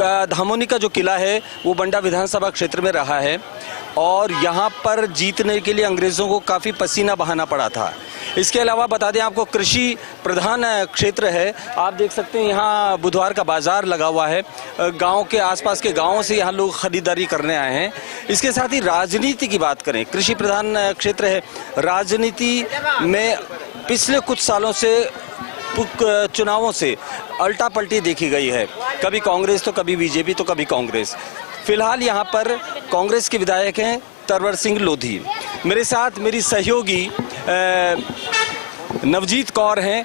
धामोनी का जो किला है वो बंडा विधानसभा क्षेत्र में रहा है और यहाँ पर जीतने के लिए अंग्रेज़ों को काफ़ी पसीना बहाना पड़ा था। इसके अलावा बता दें आपको, कृषि प्रधान क्षेत्र है। आप देख सकते हैं यहाँ बुधवार का बाजार लगा हुआ है। गांव के आसपास के गांवों से यहाँ लोग खरीदारी करने आए हैं। इसके साथ ही राजनीति की बात करें, कृषि प्रधान क्षेत्र है। राजनीति में पिछले कुछ सालों से चुनावों से अल्टा पलटी देखी गई है, कभी कांग्रेस तो कभी बीजेपी तो कभी कांग्रेस। फिलहाल यहाँ पर कांग्रेस के विधायक हैं तरवर सिंह लोधी। मेरे साथ मेरी सहयोगी नवजीत कौर हैं।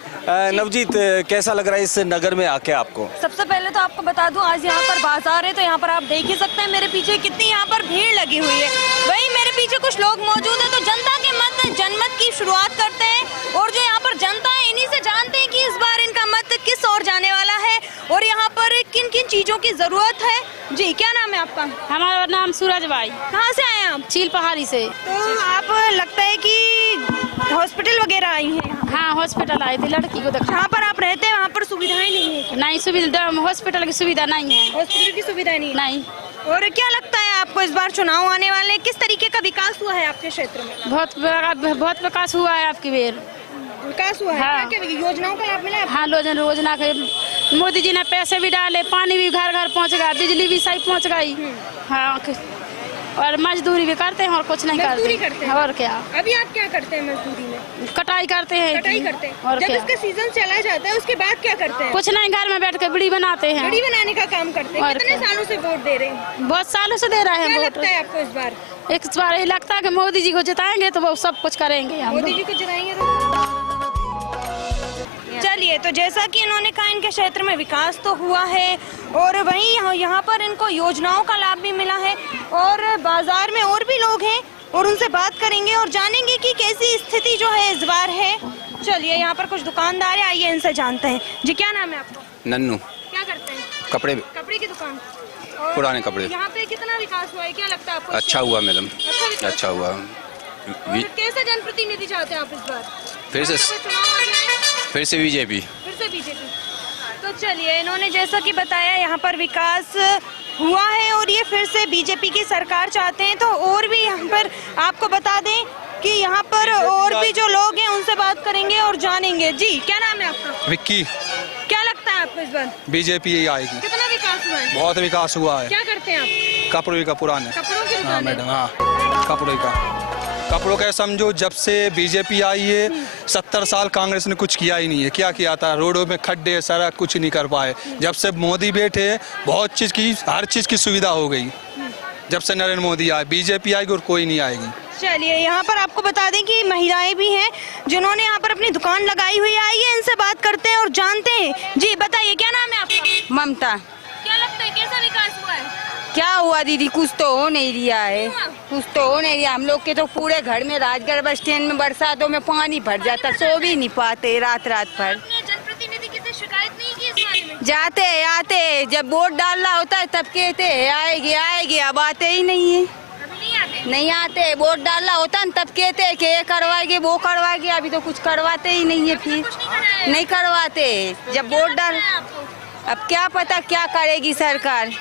नवजीत, कैसा लग रहा है इस नगर में आके आपको? सबसे पहले तो आपको बता दूं, आज यहाँ पर बाजार है, तो यहाँ पर आप देख ही सकते हैं मेरे पीछे कितनी यहाँ पर भीड़ लगी हुई है। वही मेरे पीछे कुछ लोग मौजूद हैं, तो जनता के मत जनमत की शुरुआत करते हैं और जो यहाँ पर जनता है इन्हीं से जानते हैं कि इस बार इनका मत किस ओर जाने वाला है और यहाँ पर किन किन चीजों की जरूरत है। जी, क्या नाम है आपका? हमारा नाम सूरज भाई। कहाँ से आए हैं आप? चील पहाड़ी से। तो आप लगता है कि हॉस्पिटल वगैरह आई हैं? हाँ, हॉस्पिटल आई थी लड़की को देखा। जहाँ पर आप रहते हैं वहाँ पर सुविधाएं नहीं है? नहीं, सुविधा हॉस्पिटल की सुविधा नहीं है। हॉस्पिटल की सुविधा नहीं है? नहीं। और क्या लगता है आपको, इस बार चुनाव आने वाले हैं, किस तरीके का विकास हुआ है आपके क्षेत्र में? बहुत विकास हुआ है आपकी बेर। विकास हुआ है? हाँ। क्या क्या योजनाओं का लाभ मिला है? हाँ, योजना के मोदी जी ने पैसे भी डाले, पानी भी घर घर पहुँच गया, बिजली भी सही पहुँच गई। हाँ, और मजदूरी भी करते हैं और कुछ नहीं करते हैं। और क्या? अभी आप क्या करते हैं मजदूरी में? कटाई करते हैं। कटाई करते हैं। और जब क्या? इसका सीजन चला जाता है उसके बाद क्या करते हैं? कुछ नहीं, घर में बैठ के बीड़ी बनाते हैं। बीड़ी बनाने का काम करते हैं। और कितने क्या? सालों से वोट दे रहे हैं? बहुत सालों से दे रहे हैं क्या वोट। लगता है आपको इस बार? इस बार ये लगता है कि मोदी जी को जिताएंगे तो वो सब कुछ करेंगे। मोदी जी को जिताएंगे तो चलिए, तो जैसा कि इन्होंने कहा इनके क्षेत्र में विकास तो हुआ है और वहीं यहाँ पर इनको योजनाओं का लाभ भी मिला है और बाजार में और भी लोग हैं और उनसे बात करेंगे और जानेंगे कि कैसी स्थिति जो है इस बार है। चलिए, यहाँ पर कुछ दुकानदार हैं, आइए इनसे जानते हैं। जी, क्या नाम है आपका? नन्नू। क्या करते हैं? कपड़े की दुकान। पुराने कपड़े। यहाँ पे कितना विकास हुआ है, क्या लगता है आपको? अच्छा हुआ मैडम, अच्छा हुआ। कैसा जनप्रतिनिधि चाहते हैं आप इस बार? फिर से बीजेपी। तो चलिए, इन्होंने जैसा कि बताया यहाँ पर विकास हुआ है और ये फिर से बीजेपी की सरकार चाहते हैं। तो और भी यहाँ पर आपको बता दें कि यहाँ पर और भी जो लोग हैं उनसे बात करेंगे और जानेंगे। जी, क्या नाम है आपका? विक्की। क्या लगता है आपको इस बार? बीजेपी ही आएगी। कितना विकास हुआ है? बहुत विकास हुआ है। क्या करते हैं आप? कपड़ों का पुराने। कपड़ों की दुकान? हाँ मैडम, हाँ, कपड़ों का समझो, जब से बीजेपी आई है 70 साल कांग्रेस ने कुछ किया ही नहीं है। क्या किया था? रोडों में खड्डे, सड़क कुछ नहीं कर पाए। जब से मोदी बैठे बहुत चीज की, हर चीज की सुविधा हो गई। जब से नरेंद्र मोदी आए, बीजेपी आएगी और कोई नहीं आएगी। चलिए, यहाँ पर आपको बता दें कि महिलाएं भी हैं जिन्होंने यहाँ पर अपनी दुकान लगाई हुई है। आइए इनसे बात करते हैं और जानते हैं। जी, बताइए, क्या नाम है आपका? ममता। क्या लगता है कैसा विकास हुआ है? क्या हुआ दीदी? कुछ तो हो नहीं रहा है, कुछ तो हो नहीं रहा। हम लोग के तो पूरे घर में राजगढ़ बस स्टैंड में बरसातों में पानी भर जाता, सो भी नहीं पाते रात भर। जनप्रतिनिधि किसी शिकायत नहीं की इस बारे में? जाते आते, जब वोट डालना होता है तब कहते हैं आएगी, अब आते ही नहीं है। नहीं आते। वोट डालना होता है तब कहते हैं कि ये करवाएंगे वो करवाएंगे, अभी तो कुछ करवाते ही नहीं है। फिर नहीं करवाते। जब वोट डाल, अब क्या पता क्या करेगी सरकार।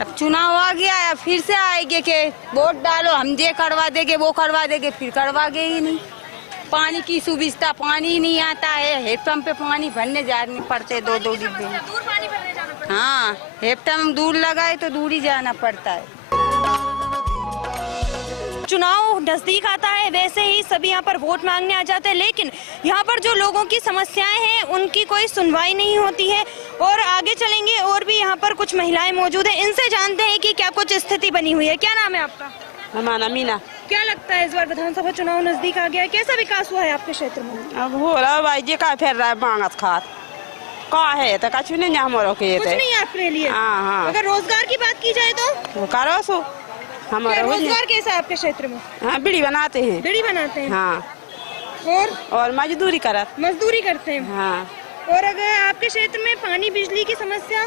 अब चुनाव आ गया है, फिर से आएंगे कि वोट डालो, हम ये करवा देंगे वो करवा देंगे, फिर करवागे ही नहीं। पानी की सुविधा, पानी नहीं आता है। हेडपम्प पे पानी भरने जाने पड़ते 2-2 डिब्बे। हाँ, हेडपम्प दूर लगाए तो दूर ही जाना पड़ता है। चुनाव नजदीक आता है, वैसे ही सभी यहाँ पर वोट मांगने आ जाते हैं, लेकिन यहाँ पर जो लोगों की समस्याएं हैं उनकी कोई सुनवाई नहीं होती है। और आगे चलेंगे, और भी यहाँ पर कुछ महिलाएं मौजूद हैं, इनसे जानते हैं कि क्या कुछ स्थिति बनी हुई है। क्या नाम है आपका? हमारा मीना। क्या लगता है इस बार विधानसभा चुनाव नजदीक आ गया है, कैसा विकास हुआ है आपके क्षेत्र में? अब हो रहा भाई जी, का फिर रहा है मांगत खात का है तो कछु नहीं हमारो के कुछ नहीं आपके लिए। हाँ। अगर रोजगार की बात की जाए तो करो सो हमारा रोजगार कैसा है आपके क्षेत्र में? हाँ, बीड़ी बनाते हैं। बीड़ी बनाते हैं? हाँ। और मजदूरी करते हैं। हाँ। और अगर आपके क्षेत्र में पानी बिजली की समस्या?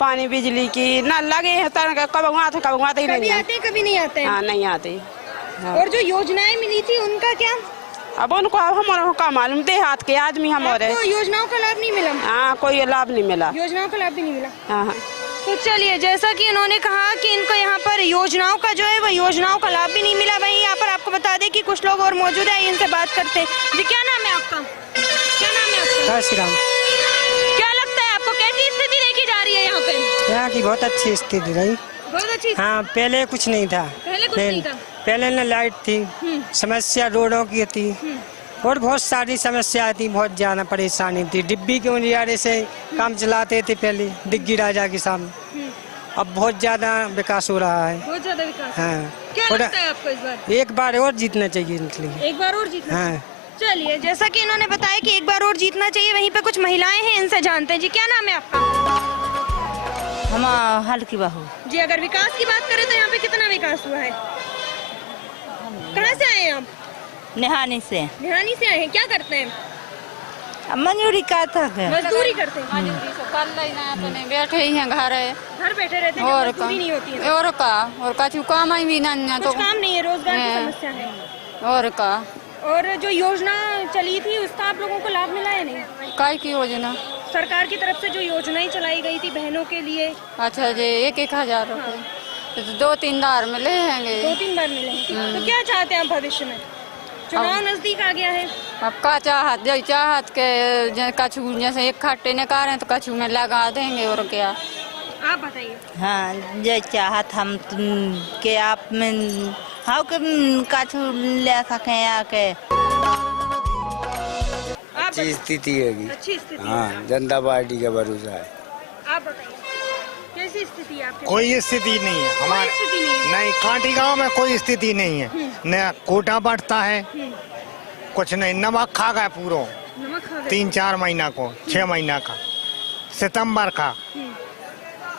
पानी बिजली की न लगे हैं, कब आते ही नहीं आते, कभी नहीं आते हैं। हाँ, नहीं आते। हाँ। और जो योजनाएं मिली थी उनका क्या? अब उनको अब हमारा का मालूम, देहात के आदमी हमारे। आपको योजनाओं का लाभ नहीं मिला? हाँ, कोई लाभ नहीं मिला। योजनाओं का लाभ भी नहीं मिला। हाँ। तो चलिए, जैसा कि उन्होंने कहा कि इनको यहाँ पर योजनाओं का जो है वो योजनाओं का लाभ भी नहीं मिला। वहीं यहाँ पर आपको बता दें कि कुछ लोग और मौजूद है, इनसे बात करते हैं। जी, क्या नाम है आपका? क्या नाम है आपका? श्रीराम। क्या लगता है आपको, कैसी स्थिति देखी जा रही है यहाँ पे? यहाँ की बहुत अच्छी स्थिति रही। बहुत अच्छी। हाँ, पहले कुछ नहीं था। पहले कुछ नहीं था। पहले न लाइट थी, समस्या रोडों की थी और बहुत सारी समस्या थी, बहुत ज्यादा परेशानी थी। डिब्बी के उनियारे से काम चलाते थे पहले दिग्गी राजा के सामने। अब बहुत ज्यादा विकास हो रहा है। बहुत ज्यादा विकास। हाँ, क्या और लगता है आपको इस बार? एक बार और जीतना चाहिए इनके लिए। एक बार और जीतना? हाँ। चलिए, जैसा कि इन्होंने बताया कि एक बार और जीतना चाहिए, वहीं पे कुछ महिलाएं हैं, इनसे जानते हैं। जी, क्या नाम है आपका? हम हल की बहू। जी, अगर विकास की बात करें तो यहाँ पे कितना विकास हुआ है? कहाँ से आए हैं आप? निहानी से। निहानी से आए हैं। क्या करते हैं? मजदूरी करता है। मजदूरी करते हैं। बैठे ही हैं घर है। घर बैठे रहते हैं, और मजदूरी नहीं होती है। और का और कछु काम ही भी नहीं कुछ काम नहीं है, रोजगार की समस्या है। और का और जो योजना चली थी उसका आप लोगों को लाभ मिला है नहीं? काय की योजना? सरकार की तरफ से जो योजनाएं चलाई गई थी बहनों के लिए। अच्छा जी, 1,000 रुपए 2-3 बार मिले हैं। 2-3 बार मिले हैं। तो क्या चाहते हैं आप भविष्य में? चुनाव नजदीक आ गया है। अब का चाहत जो चाहत के कछु जैसे एक खट्टे ने कारण तो कछु में लगा देंगे और क्या। आप बताइए। हाँ, जो चाहत हम के आप में हाँ के कछु ले सके आके। अच्छी स्थिति होगी। अच्छी स्थिति। हाँ, जनता पार्टी का भरोसा है। आप बताइए, कैसी स्थिति है आपकी? कोई स्थिति नहीं है हमारे। स्थिति नहीं है। नहीं, कांटी गांव में कोई स्थिति नहीं है। न कोटा बढ़ता है, कुछ नहीं। नमक खा गए पूरा, नमक खा गए। 3-4 महीना को, 6 महीना का। सितंबर का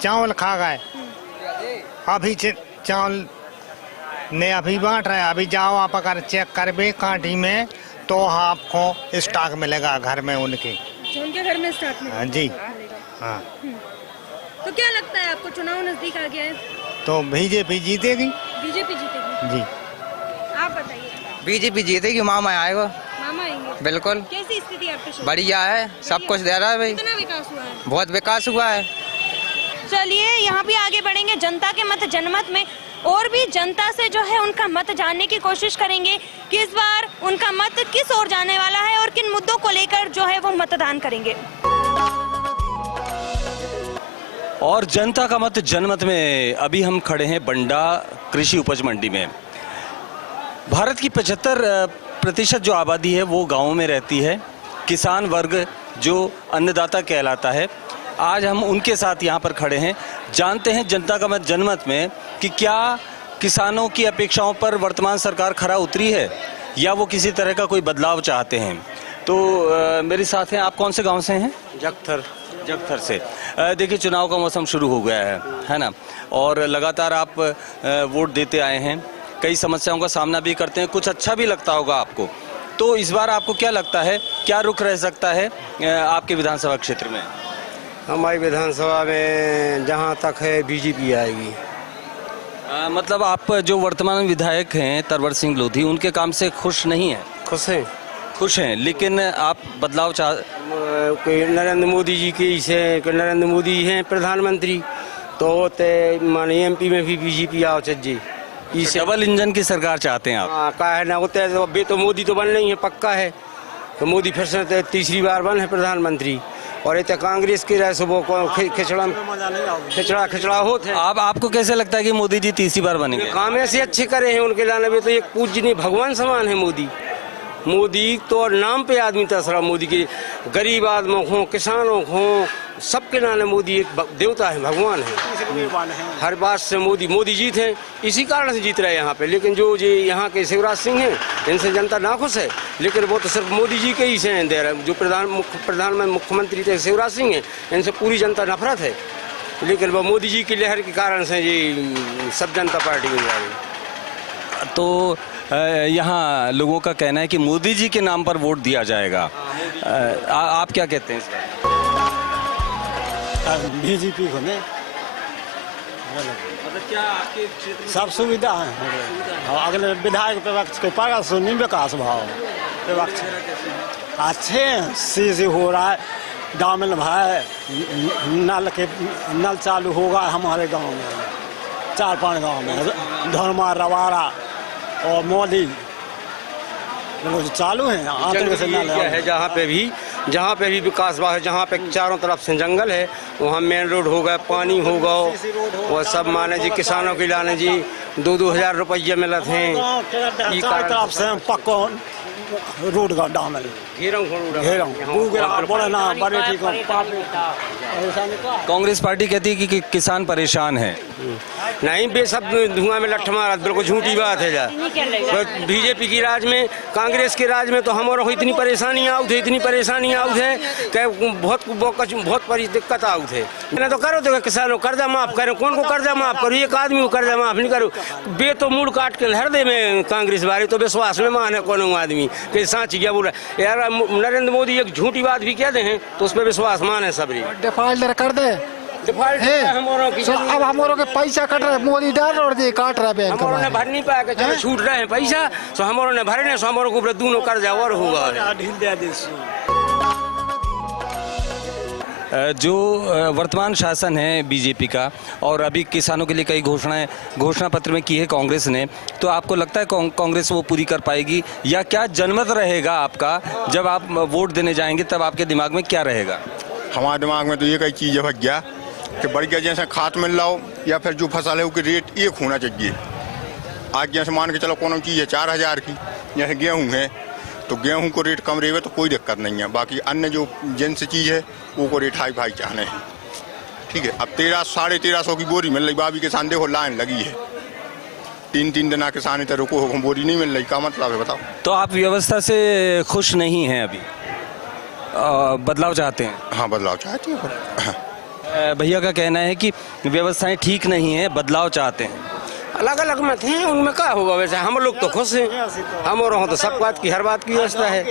चावल खा गए। अभी चावल ने अभी बांट रहे। अभी जाओ आप अगर चेक करबे कांटी में तो आपको स्टॉक मिलेगा घर में उनके। उनके घर में स्टॉक में? हाँ जी। हाँ, तो क्या लगता है आपको, चुनाव नजदीक आ गया है तो बीजेपी जीतेगी। बीजेपी जीतेगी? जी। आप बताइए। बीजेपी जीतेगी, मामा आएगा। मामा आएंगे? बिल्कुल। कैसी स्थिति आपके शहर? बढ़िया है, सब कुछ दे रहा है भाई। कितना विकास हुआ है? बहुत विकास हुआ है। चलिए, यहाँ भी आगे बढ़ेंगे जनता के मत जनमत में, और भी जनता से जो है उनका मत जानने की कोशिश करेंगे कि इस बार उनका मत किस ओर जाने वाला है और किन मुद्दों को लेकर जो है वो मतदान करेंगे। और जनता का मत जनमत में अभी हम खड़े हैं बंडा कृषि उपज मंडी में। भारत की 75% जो आबादी है वो गाँव में रहती है। किसान वर्ग जो अन्नदाता कहलाता है, आज हम उनके साथ यहाँ पर खड़े हैं। जानते हैं जनता का मत जनमत में कि क्या किसानों की अपेक्षाओं पर वर्तमान सरकार खरा उतरी है या वो किसी तरह का कोई बदलाव चाहते हैं। तो मेरे साथ हैं, आप कौन से गांव से हैं? जगथर से। देखिए, चुनाव का मौसम शुरू हो गया है ना, और लगातार आप वोट देते आए हैं, कई समस्याओं का सामना भी करते हैं, कुछ अच्छा भी लगता होगा आपको। तो इस बार आपको क्या लगता है, क्या रुख रह सकता है आपके विधानसभा क्षेत्र में? हमारी विधानसभा में जहाँ तक है बीजेपी आएगी। मतलब आप जो वर्तमान विधायक हैं तरवर सिंह लोधी, उनके काम से खुश नहीं हैं? खुश हैं, लेकिन आप बदलाव कोई नरेंद्र मोदी जी के इसे नरेंद्र मोदी हैं प्रधानमंत्री, तो माने एमपी में भी बीजेपी आओ चाहिए। इसे डबल इंजन की सरकार चाहते हैं आप? हाँ, का है ना होता है तो मोदी तो बन नहीं है, पक्का है। तो मोदी फिर से तीसरी बार बन है प्रधानमंत्री, और इतने कांग्रेस के रह सुबह को खिचड़ा होते हैं। आपको कैसे लगता है कि मोदी जी तीसरी बार बनेंगे? काम ऐसे अच्छे करे हैं उनके लाने में, तो एक पूजनीय भगवान समान है मोदी तो नाम पे आदमी तसरा। मोदी के गरीब आदमियों को, किसानों को, सबके लाने मोदी एक देवता है, भगवान है। हर बात से मोदी जीत है, इसी कारण से जीत रहे हैं यहाँ पे। लेकिन जो यहाँ के शिवराज सिंह हैं, इनसे जनता नाखुश है, लेकिन वो तो सिर्फ मोदी जी के ही से दे रहे हैं। जो प्रधानमंत्री मुख्यमंत्री थे शिवराज सिंह हैं, इनसे पूरी जनता नफरत है, लेकिन वो मोदी जी की लहर के कारण से ये सब जनता पार्टी में जा रही है। तो यहाँ लोगों का कहना है कि मोदी जी के नाम पर वोट दिया जाएगा। आप क्या कहते हैं इसका? बीजेपी को नहीं, मतलब क्या आपके क्षेत्र सब सुविधा है। अगले विधायक पे कोई पागा सो नहीं विकास भाव अच्छे हैं, सीधी हो रहा है, दामन भाई नल चालू होगा हमारे गांव में, 4-5 गांव में, धर्मा रवाड़ा और मोदी चालू है। है जहाँ पे भी विकास हुआ है, जहाँ पे चारों तरफ से जंगल है, वहाँ मेन रोड होगा, पानी होगा, और सब माने जी किसानों के लाने जी 2-2 हजार रुपये मिलते हैं। तरफ से पक्को रोड का डामल कांग्रेस पार्टी कहती है कि किसान परेशान है। नहीं बे, सब धुआं में लठ मारा, बिल्कुल झूठी बात है। जा बीजेपी की राज में, कांग्रेस के राज में तो हमारे को इतनी परेशानियाँ आउट है, इतनी परेशानियाँ आउट है कि बहुत बड़ी दिक्कत आउट है। मैंने तो करो तो किसानों कर्जा माफ करो, कौन को कर्जा माफ करो, एक आदमी को कर्जा माफ नहीं करो। बे तो मूड काट के हर दे में कांग्रेस बारे तो विश्वास में मान है कौन आदमी कि सांच क्या बोल रहा यार। नरेंद्र मोदी एक झूठी बात भी कहते हैं तो उस पर विश्वास मान है सबरी। डिफॉल्टर कर दे, अब हमारों के पैसा कट रहे, मोदी डाल और दे काट रहा बैंक हमारों भर नहीं पाया, चलो छूट रहे हैं पैसा, तो हमारों ने भरे नहीं, हमारों को दोनों कर्जा और होगा। जो वर्तमान शासन है बीजेपी का, और अभी किसानों के लिए कई घोषणा पत्र में की है कांग्रेस ने, तो आपको लगता है कांग्रेस वो पूरी कर पाएगी, या क्या जनमत रहेगा आपका जब आप वोट देने जाएंगे, तब आपके दिमाग में क्या रहेगा? हमारे दिमाग में तो ये कई चीज़ें भग गया कि बढ़ गया, जैसे खाद मिल रहा हो या फिर जो फसल है उसकी रेट एक होना चाहिए। आज जैसे मान के चलो कौन चीज़ है 4000 की, जैसे गेहूँ है तो गेहूं को रेट कम रहेगा तो कोई दिक्कत नहीं है, बाकी अन्य जो जिनसे चीज़ है वो को रेट हाई फाई चाहने हैं। ठीक है, अब 1300-1350 की बोरी मिल रही, बाबी किसान देखो लाइन लगी है, 3-3 दिन किसान इधर रुको हो, बोरी नहीं मिल रही, क्या मतलब है बताओ? तो आप व्यवस्था से खुश नहीं हैं अभी, बदलाव चाहते हैं? हाँ, बदलाव चाहते हैं। भैया का कहना है कि व्यवस्थाएं ठीक नहीं है, बदलाव चाहते हैं। अलग अलग मत हैं, उनमें क्या होगा वैसे, हम लोग तो खुश हैं, हम और तो सब बात की हर बात की व्यवस्था है।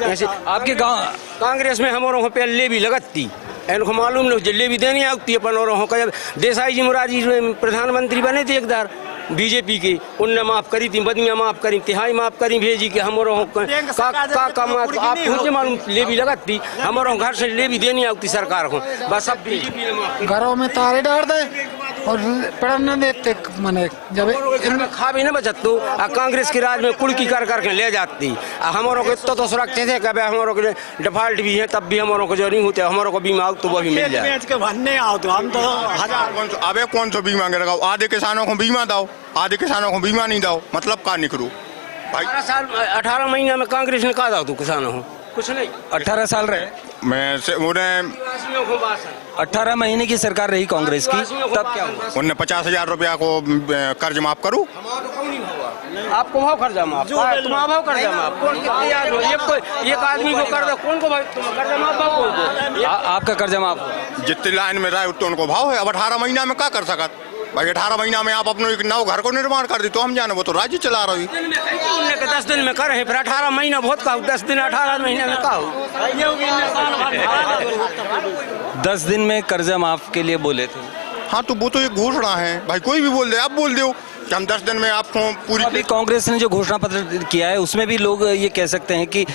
जैसे आपके गांव कांग्रेस में हमारों को पहले ले भी लगती, इनको मालूम नहीं जल्ले भी देनी आती अपन और का। जब देसाई जी मुरारी प्रधानमंत्री बने थे एकदार बीजेपी के, उनने माफ करी थी, बदियाँ माफ करी, तिहाई माफ करी, भेजी कि हमारों आप मुझे मालूम ले भी लगती, हमारों घर से ले भी देनी आती सरकार को, बस सब बीजेपी घरों में तारे डाल दे और पढ़ने देते, मैंने जब इनमें खा भी न बचत तो कांग्रेस के राज में कुड़की कर करके ले जाती। हमारों को तो सुरक्षित है, कभी हमारों के डिफॉल्ट भी है तब भी हमारों को जो नहीं होते, हमारों को बीमा तो वो भी मिल जाए। अबे कौन सा बीमा गिरेगा? आधे किसानों को बीमा दो, आधे किसानों को बीमा नहीं दो, मतलब का निकलो भाई। 18 महीना में कांग्रेस ने कहा था तू किसानों को कुछ नहीं, 18 साल रहे मैं से उन्हें 18 महीने की सरकार रही कांग्रेस की, तब क्या हुआ? उन्हें 50,000 रुपया को कर्ज माफ करूँ? आपको भाव कर्जा माफ, तुम्हारा भाव कर्जा माफ, एक आदमी को कर्जा कौन को कर्जा माफ? आपका कर्जा माफ? जितने लाइन में रहे उतने उनको भाव है। अब 18 महीना में क्या कर सकत भाई? 18 महीना में आप अपने एक नव घर को निर्माण कर दी तो हम जाने, वो तो राज्य चला रही। 10 दिन में करे, फिर 18 महीना बहुत का, 10 दिन 18 महीने में का 10 दिन में कर्जा माफ के लिए बोले थे। हाँ, तो वो तो एक घोषणा है भाई, कोई भी बोल दे, आप बोल दो कि हम 10 दिन में आपको पूरी। अभी कांग्रेस ने जो घोषणा पत्र किया है उसमें भी लोग ये कह सकते हैं कि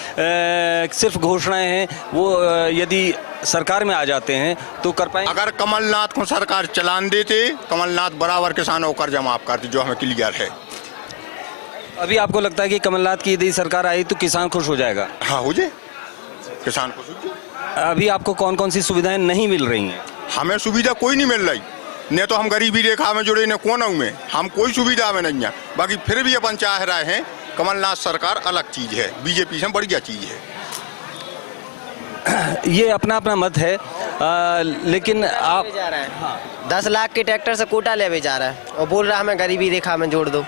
सिर्फ घोषणाएं हैं, वो यदि सरकार में आ जाते हैं तो कर पाएंगे। अगर कमलनाथ को सरकार चलान देते, कमलनाथ बराबर किसानों को कर्जा माफ करती, जो हमें क्लियर है। अभी आपको लगता है कि कमलनाथ की यदि सरकार आई तो किसान खुश हो जाएगा? हाँ, हो जाए, किसान खुश हो जाए। अभी आपको कौन कौन सी सुविधाएं नहीं मिल रही हैं? हमें सुविधा कोई नहीं मिल रही, न तो हम गरीबी रेखा में जुड़े, न कोनों में, हम कोई सुविधा में नहीं है। बाकी फिर भी अपन चाह रहे हैं कमलनाथ सरकार अलग चीज है, बीजेपी से बढ़िया चीज है। ये अपना अपना मत है, लेकिन आप 10 लाख के ट्रैक्टर से कोटा ले जा रहा है और बोल रहा है हमें गरीबी रेखा में जोड़ दो।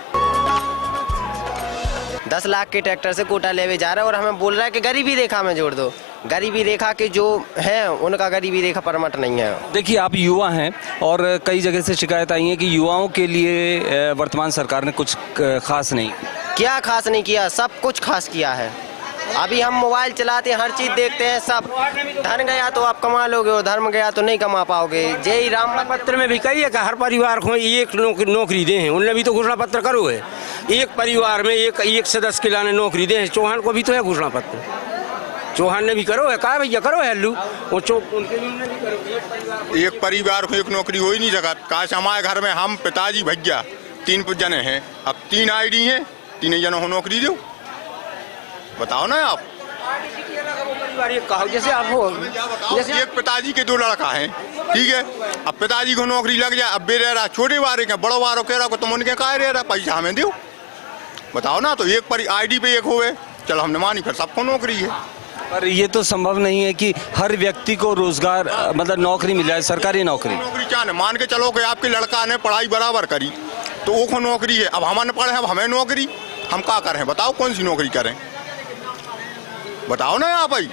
10 लाख के ट्रैक्टर से कोटा ले जा रहा है और हमें बोल रहा है कि गरीबी रेखा में जोड़ दो। गरीबी रेखा के जो हैं उनका गरीबी रेखा परमट नहीं है। देखिए, आप युवा हैं और कई जगह से शिकायत आई है कि युवाओं के लिए वर्तमान सरकार ने कुछ खास नहीं। क्या खास नहीं किया? सब कुछ खास किया है। अभी हम मोबाइल चलाते हैं, हर चीज देखते हैं, सब धन गया तो आप कमा लोगे और धर्म गया तो नहीं कमा पाओगे। जय राम पत्र में भी कही है कि हर परिवार को एक नौकरी दे हैं, उनने भी तो घोषणा पत्र करो है, एक परिवार में एक सदस्य के लाने नौकरी दे हैं। चौहान को भी तो है घोषणा पत्र, चौहान ने भी करो है, कहा भैया करो है हल्लू, उनके भी करो। एक परिवार को एक नौकरी हो ही नहीं सका। काश हमारे घर में हम पिताजी भैया 3 जने हैं, अब 3 आईडी हैं, 3 जनों को नौकरी दो, बताओ ना आप। जैसे आप हो, जैसे एक पिताजी के 2 लड़का हैं, ठीक है, अब पिताजी को नौकरी लग जाए, अब बे रह रहा छोटे बारे का, बड़ो बारो कह रहा को तुम उनके कहा रह रहा, पैसा हमें दो, बताओ ना। तो एक आईडी पे एक होवे, चलो हमने मानी, फिर सबको नौकरी है। पर ये तो संभव नहीं है कि हर व्यक्ति को रोजगार मतलब नौकरी मिल जाए, सरकारी नौकरी चाहे। मान के चलो कि आपके लड़का ने पढ़ाई बराबर करी तो वो को नौकरी है, अब हमारे पढ़े, अब हमें नौकरी, हम क्या करें बताओ, कौन सी नौकरी करें, बताओ ना आप भाई।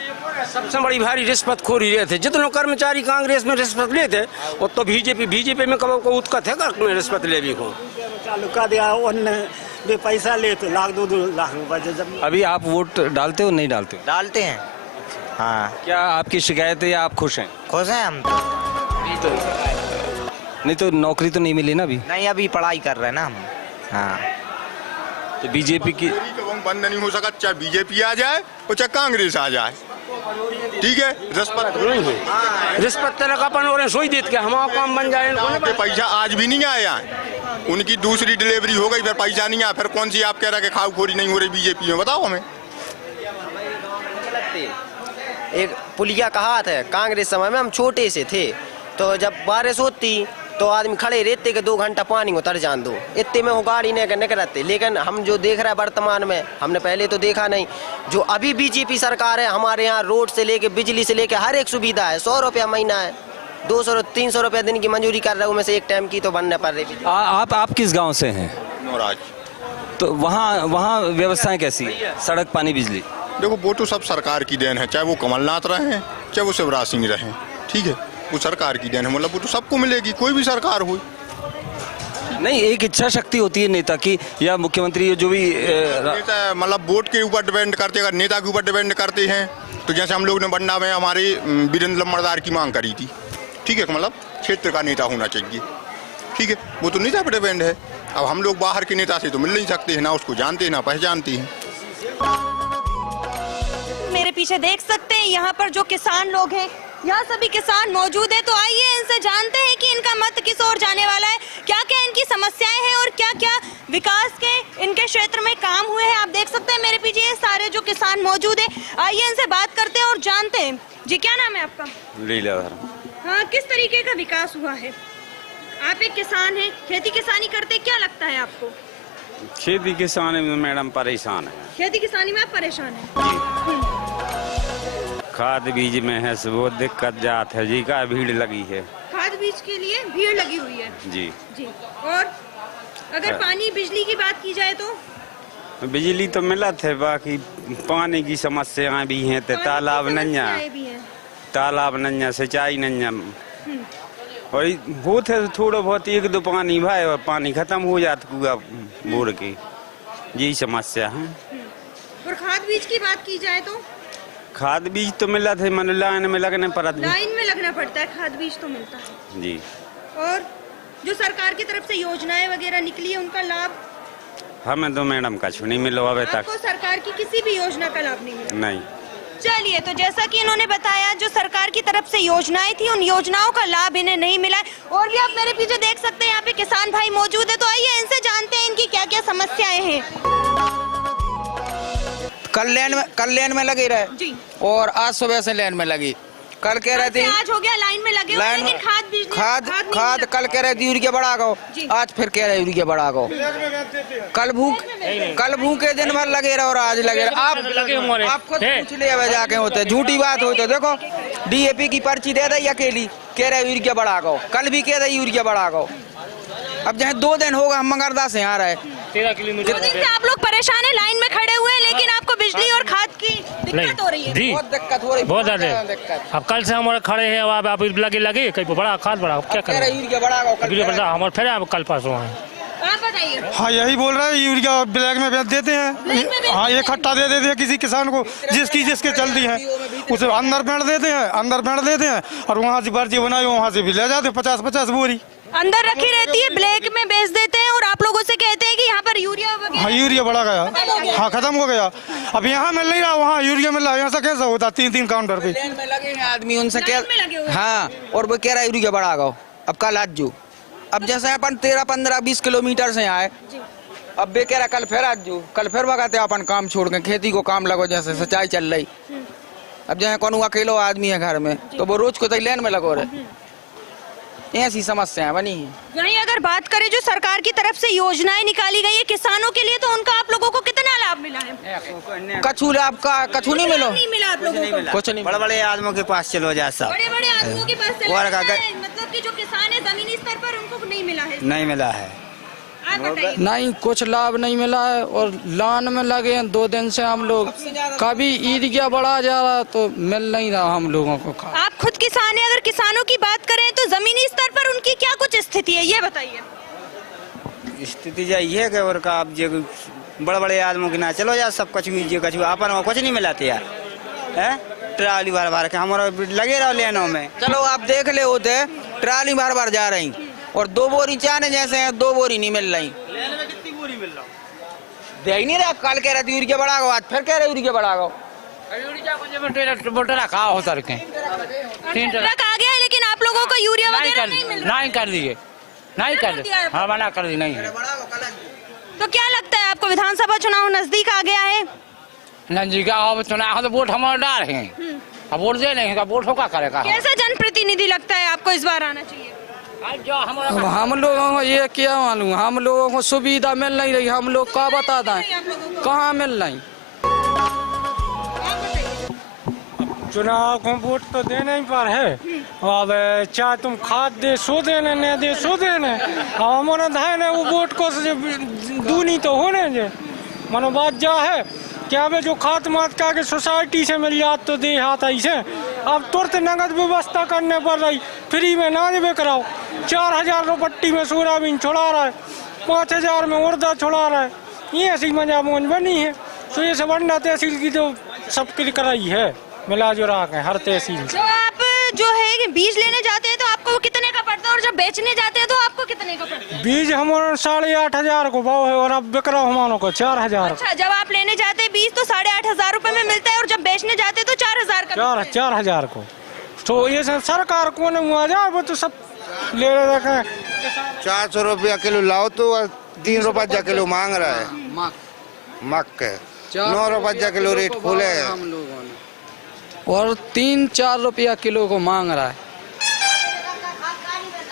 सबसे बड़ी भारी रिश्वत खोरी रहते, जितने कर्मचारी कांग्रेस में रिश्वत लेते वो तो बीजेपी में कब को उत्कट है रिश्वत ले भी को चालू कर दिया, उनने पैसा लेते लाख 2 लाख रुपए। जब अभी आप वोट डालते हो नहीं डालते हो? डालते हैं। हाँ। क्या आपकी शिकायत है या आप खुश हैं? खुश हैं हम तो नहीं तो नौकरी तो नहीं मिली ना अभी? नहीं, अभी पढ़ाई कर रहे हैं ना हम। हाँ। तो बीजेपी की बंद नहीं हो सका, चाहे बीजेपी आ जाए और चाहे कांग्रेस आ जाए, ठीक है। रिश्वत अपन और सोई देते के हमारा काम बन जाए। पैसा आज भी नहीं आया, उनकी दूसरी डिलीवरी हो गई, फिर पैसा नहीं आया, फिर कौन सी आप कह रहे हैं खाऊ खोरी नहीं हो रही बीजेपी में, बताओ हमें। एक पुलिया कहावत है, कांग्रेस समय में हम छोटे से थे तो जब बारिश होती तो आदमी खड़े रहते कि 2 घंटा पानी उतर जान दो, इतने में वो गाड़ी निकलते। लेकिन हम जो देख रहे हैं वर्तमान में, हमने पहले तो देखा नहीं, जो अभी बीजेपी सरकार है, हमारे यहाँ रोड से लेके बिजली से लेके हर एक सुविधा है। 100 रुपया महीना है, 200-300 रुपया दिन की मंजूरी कर रहा हूँ, में से एक टाइम की तो बनने पड़ रही। आप किस गाँव से हैं? नौराज। तो वहाँ व्यवस्थाएं कैसी है, सड़क पानी बिजली? देखो वो तो सब सरकार की देन है, चाहे वो कमलनाथ रहे चाहे वो शिवराज सिंह रहे, ठीक है, वो सरकार की देन है, मतलब वो तो सबको मिलेगी, कोई भी सरकार हो। नहीं, एक इच्छा शक्ति होती है नेता की या मुख्यमंत्री जो भी नेता, मतलब वोट के ऊपर डिपेंड करते, अगर नेता के ऊपर डिपेंड करते हैं तो जैसे हम लोग ने बंडा में हमारे वीरेंद्र लम्बड़दार की मांग करी थी, ठीक है, मतलब क्षेत्र का नेता होना चाहिए, ठीक है, वो तो नेता पर डिपेंड है। अब हम लोग बाहर के नेता से तो मिल नहीं सकते हैं, ना उसको जानते हैं ना पहचानते हैं। मेरे पीछे देख सकते हैं यहाँ पर जो किसान लोग हैं, यहाँ सभी किसान मौजूद हैं, तो आइए इनसे जानते हैं कि इनका मत किस ओर जाने वाला है, क्या क्या इनकी समस्याएं हैं और क्या क्या विकास के इनके क्षेत्र में काम हुए हैं। आप देख सकते हैं मेरे पीछे ये सारे जो किसान मौजूद हैं, आइए इनसे बात करते हैं और जानते हैं। जी क्या नाम है आपका? लीलाधर। हाँ, किस तरीके का विकास हुआ है? आप एक किसान हैं, खेती किसानी करते, क्या लगता है आपको? खेती किसानी में मैडम परेशान है। खेती किसानी में आप परेशान हैं? खाद बीज में है वो दिक्कत जात है जी, का भीड़ लगी है। खाद बीज के लिए भीड़ लगी हुई है जी जी। और अगर पानी बिजली की बात की जाए तो? बिजली तो मिला थे, बाकी पानी की समस्याएं भी हैं, तो तालाब नहीं है, तालाब नहीं है, सिंचाई नहीं है, और बहुत है थोड़ा बहुत 1-2 पानी भाई, और पानी खत्म हो जाता कुआ बोर के, यही समस्या है। और खाद बीज की बात की जाए तो? खाद बीज तो मिला थे, मन लाइन में लगने पड़ा, लाइन में लगना पड़ता है, खाद बीज तो मिलता है जी। और जो सरकार की तरफ से योजनाएं वगैरह निकली है उनका लाभ? हमें तो मैडम कुछ नहीं मिला अभी तक। आपको सरकार की किसी भी योजना का लाभ नहीं मिला? नहीं। चलिए, तो जैसा कि इन्होंने बताया, जो सरकार की तरफ से योजनाएं थी उन योजनाओं का लाभ इन्हें नहीं मिला। और भी आप मेरे पीछे देख सकते हैं, यहाँ पे किसान भाई मौजूद है, तो आइए इनसे जानते हैं इनकी क्या क्या समस्याएं हैं। कल लेन में लगे रहे जी, और आज सुबह से लेन में लगी। कल कह रहे थे आज हो गया लाइन में लगे हुए, लेकिन खाद कल कह रहे थे यूरिया बढ़ा गो, आज फिर कह रहे यूरिया बढ़ा गो। कल भूखे दिन भर लगे रहे और आज लगे रहे। आप खुद पूछ ले अब जाके होते, झूठी बात होते। देखो DAP की पर्ची दे दी अकेली, कह रहे यूरिया बढ़ा गो, कल भी कह रहे यूरिया बढ़ा गो। अब जहाँ 2 दिन होगा हम मंगरदा से यहाँ रहे, 13 किलोमीटर से आप लोग परेशान है, लाइन में खड़े हुए हैं, लेकिन आपको बिजली और खाद की दिक्कत हो रही है? बहुत दिक्कत हो रही है, बहुत ज्यादा। अब कल से हमारे खड़े हैं, अब आप लगे कहीं बड़ा खाद बढ़ा, क्या करें? यूरिया बढ़ा गो, हमारे फिर कल परसों है। आप बताइए। हाँ यही बोल रहा है, यूरिया ब्लैक में बेच देते हैं। हाँ ये खट्टा दे देते हैं किसी किसान को जिसके चलती है, उसे अंदर बैठ देते हैं और वहाँ से पर्ची बनाई वहाँ से भी ले जाते 50-50 बोरी अंदर रखी रहती है, ब्लैक में बेच देते हैं और आप लोगों से कहते हैं कि यहाँ पर यूरिया वगैरह। हाँ यूरिया बढ़ा गया, हाँ खत्म हो गया। अब यहाँ मिल नहीं रहा, वहाँ यूरिया मिल रहा है। ऐसा कैसा होता? 3-3 काउंटर पे लगे हैं आदमी, उनसे कह हाँ, और वो कह रहा है यूरिया बढ़ा गो। अब कल आज जो अब जैसे अपन 13-15-20 किलोमीटर से आए, अब बे कह रहा कल फिर आज जो, कल फिर भगाते अपन काम छोड़ के खेती को काम लगो, जैसे सिंचाई चल रही। अब जैसे कौन अकेलो आदमी है घर में तो वो रोज को तो लेन में लगो रहे, ऐसी समस्याएं बनी है। वहीं अगर बात करें जो सरकार की तरफ से योजनाएं निकाली गई है किसानों के लिए, तो उनका आप लोगों को कितना लाभ मिला है? कछु लाभ का कछु नहीं मिलो, नहीं मिला आप लोगों को? कुछ नहीं। बड़े बड़े आदमियों के पास चलो जा सब, बड़े बड़े आदमियों के पास चले जाए, मतलब कि जो किसान है जमीनी स्तर पर उनको नहीं मिला है? नहीं मिला है, आप बताइए। नहीं कुछ लाभ नहीं मिला है और लान में लगे हैं 2 दिन से हम लोग। कभी यूरिया बढ़ा जा रहा तो मिल नहीं रहा हम लोगों को। आप खुद किसान है, अगर किसानों की बात करें तो जमीनी स्तर पर उनकी क्या कुछ स्थिति है ये बताइए। स्थिति यही है कि और का आप जो बड़े बड़े आदमियों के ना चलो जा सब कुछ अपन कुछ नहीं मिलाते यार, है ट्राली बार के हमारा लगे रहो लेनों में। चलो आप देख ले होते ट्राली बार जा रही और 2 बोरी चाने जैसे हैं, 2 बोरी नहीं मिल रही। कितनी बोरी मिल रहा? दे ही नहीं रहा, कल कह रहे थे यूरिया बढ़ा गो, आज फिर कह रहे यूरिया बढ़ा गो। बोटरा खा हो सर के ट्रक आ गया है लेकिन आप लोगों को यूरिया वगैरह नहीं मिल रहा? नहीं कर दिए, नहीं कर दिए, हाँ मना कर दी नहीं है। तो क्या लगता है आपको, विधानसभा चुनाव नजदीक आ गया है? नजदीक अब चुनाव तो वोट हमारे डाल हैं, अब वोट दे नहीं है, वोट होगा करेगा। कैसा जनप्रतिनिधि लगता है आपको इस बार आना चाहिए? अब हम लोगों को ये क्या मालूम, हम लोगों को सुविधा मिल नहीं रही, हम लोग का बता दें कहाँ मिल रही। चुनाव को वोट तो देने ही पर है, अब चाहे तुम खाद दे सो देने न दे सो देने, हमारा धान है वो वोट को दूनी तो होने जे। मनो बात जा है क्या वे जो खाद मात का के सोसाइटी से मिल जात तो दे हाथ ऐसे, अब तुरंत नगद व्यवस्था करने पर रही, फ्री में नाज बे कराओ। 4000 रुपये पट्टी में सोयाबीन छोड़ा रहा है, 5000 में उर्दा छोड़ा रहा है, ये ऐसी मजा मोन बनी है। तो ये सब अंडा तहसील की तो सबकी कराई है, मिला जुला के हर तहसील से। तो आप जो है कि बीज लेने जाते हैं तो आपको वो कितने का पड़ता है और जब बेचने जाते हैं तो आपको कितने का पड़ता है? बीज हमारा 8,500 को भाव है और अब बिक रहा हमारा को 4000। अच्छा, जब आप लेने जाते हैं बीज तो 8,500 रुपए में मिलता है और जब बेचने जाते हैं तो 4000 का। 4,000 को। तो ये सरकार को न मुआ जाए वो तो सब ले रखे। 400 रुपया किलो लाओ तो 3 रुपया किलो मांग रहा है, मक्के 9 रुपया किलो रेट खोले है और 3-4 रुपया किलो को मांग रहा है।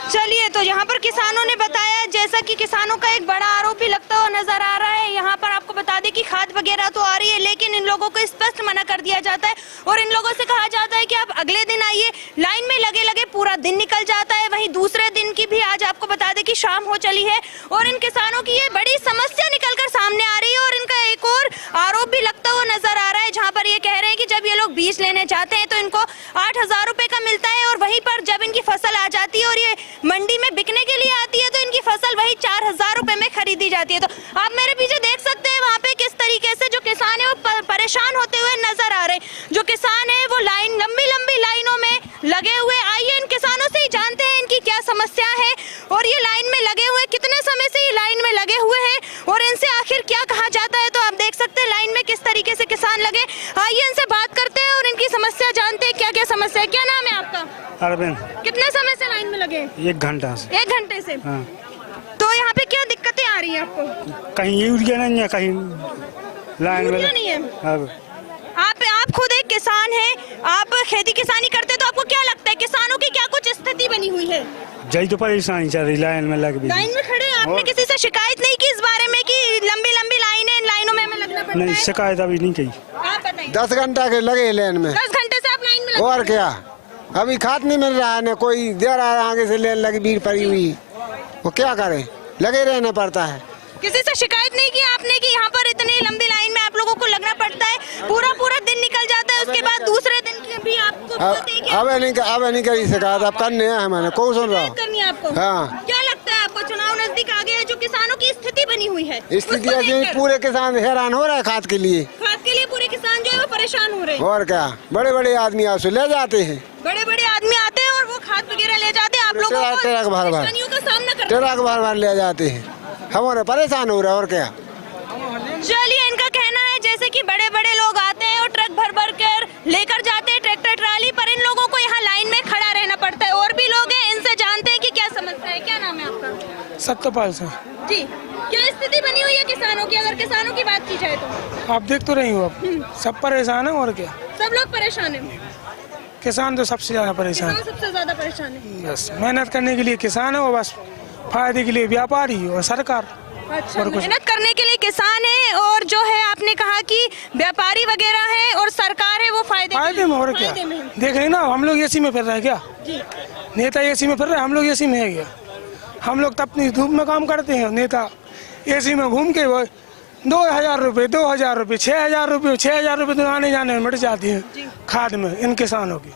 चलिए, तो यहाँ पर किसानों ने बताया, जैसा कि किसानों का एक बड़ा आरोप भी लगता हुआ नजर आ रहा है। यहाँ पर आपको बता दें कि खाद वगैरह तो आ रही है लेकिन इन लोगों को स्पष्ट मना कर दिया जाता है और इन लोगों से कहा जाता है कि आप अगले दिन आइए। लाइन में लगे लगे पूरा दिन निकल जाता है। वहीं दूसरे दिन की भी आज आपको बता दें कि शाम हो चली है और इन किसानों की ये बड़ी समस्या निकल कर सामने आ रही है। और इनका एक और आरोप भी लगता हुआ नजर आ रहा है, जहाँ पर ये कह रहे हैं कि जब ये लोग बीज लेने जाते हैं तो इनको 8,000 रुपए का मिलता है और वहीं पर जब इनकी फसल आ जाती है और ये मंडी में बिकने के लिए आती है तो इनकी फसल वही 4,000 रुपए में खरीदी जाती है। तो आप मेरे पीछे देख सकते हैं वहाँ पे किस तरीके से जो किसान है वो परेशान होते हुए नजर आ रहे हैं। जो किसान है वो लंबी लंबी लाइनों में लगे हुए। आइए इन किसानों से ही जानते हैं इनकी क्या समस्या है और ये लाइन में लगे हुए कितने समय से ये लाइन में लगे हुए हैं और इनसे आखिर क्या कहा जाता है। तो आप देख सकते हैं लाइन में किस तरीके से किसान लगे। आइए इनसे बात करते हैं और इनकी समस्या जानते हैं क्या क्या समस्या है। क्या नाम है आपका? अरविंद। कितने समय से लाइन में लगे? 1 घंटा से। 1 घंटे से? हाँ। तो यहाँ पे क्या दिक्कतें आ रही है आपको? कहीं यूरिया नहीं है, कहीं लाइन में नहीं है। अब आप खुद एक किसान हैं, आप खेती किसानी करते हैं, तो आपको क्या लगता है किसानों की क्या कुछ स्थिति बनी हुई है? जय तो परेशानी चल रही, लाइन में लग भी। लाइन में खड़े आपने किसी से शिकायत नहीं की इस बारे में कि लंबी लंबी लाइनें, इन लाइनों में हमें लगना पड़ता है? नहीं, शिकायत अभी नहीं की। आप बताइए। 10 घंटा के लगे लाइन में। 10 घंटे से आप लाइन में लगे? और क्या, अभी खाद नहीं मिल रहा है, न कोई दे रहा है, आगे से लेन लगी भीड़ पड़ी हुई, वो क्या करे, लगे रहना पड़ता है। किसी से शिकायत नहीं की आपने कि यहाँ पर इतनी लंबी लाइन में आप लोगों को लगना पड़ता है, पूरा दिन निकल जाता है, उसके बाद दूसरे दिन की भी आपको अब नहीं करी शिकायत, अब करने है मैंने, कौन सुन रहा करनी है आपको? हाँ। क्या लगता है आपको चुनाव नजदीक आ गए हैं, जो किसानों की स्थिति हुई है। स्थिति ऐसी पूरे किसान हैरान हो रहे हैं खाद के लिए। खाद के लिए पूरे किसान जो है वो परेशान हो रहे हैं। और क्या, बड़े बड़े आदमी आपसे ले जाते हैं, बड़े बड़े आदमी आते हैं और वो खाद वगैरह ले जाते हैं। आप लोगों को ट्रक भर भर परेशानियों का सामना करना ट्रक भर भर ले जाते हैं, हमारे परेशान हो रहे हैं। और क्या, चलिए इनका कहना है जैसे कि बड़े बड़े लोग आते हैं और ट्रक भर भर कर लेकर जाते हैं ट्रैक्टर ट्राली, पर इन लोगों को यहाँ लाइन में खड़ा रहना पड़ता है। और भी लोग हैं, इनसे जानते हैं कि क्या समस्या है। क्या नाम है आपका? सत्यपाल से। जी, क्या स्थिति बनी हुई है किसानों की, अगर किसानों की बात की जाए तो? आप देख तो रही हो, आप सब परेशान है। और क्या, सब लोग परेशान है। किसान तो सबसे ज्यादा परेशान है। सबसे ज्यादा परेशान है। बस मेहनत करने के लिए किसान है और बस फायदे के लिए व्यापारी और सरकार। अच्छा, मेहनत करने के लिए किसान है और जो है आपने कहा कि व्यापारी वगैरह है और सरकार है वो फायदे में। और क्या, देख रहे ना, हम लोग एसी में फिर रहे क्या? नेता एसी में फिर रहे, हम लोग एसी में है क्या? हम लोग तो अपनी धूप में काम करते हैं, नेता एसी में घूम के वो 2000 रुपये 2000 रुपये 6000 रुपये 6000 रुपये तो आने जाने में मिट जाती है खाद में इन किसानों की।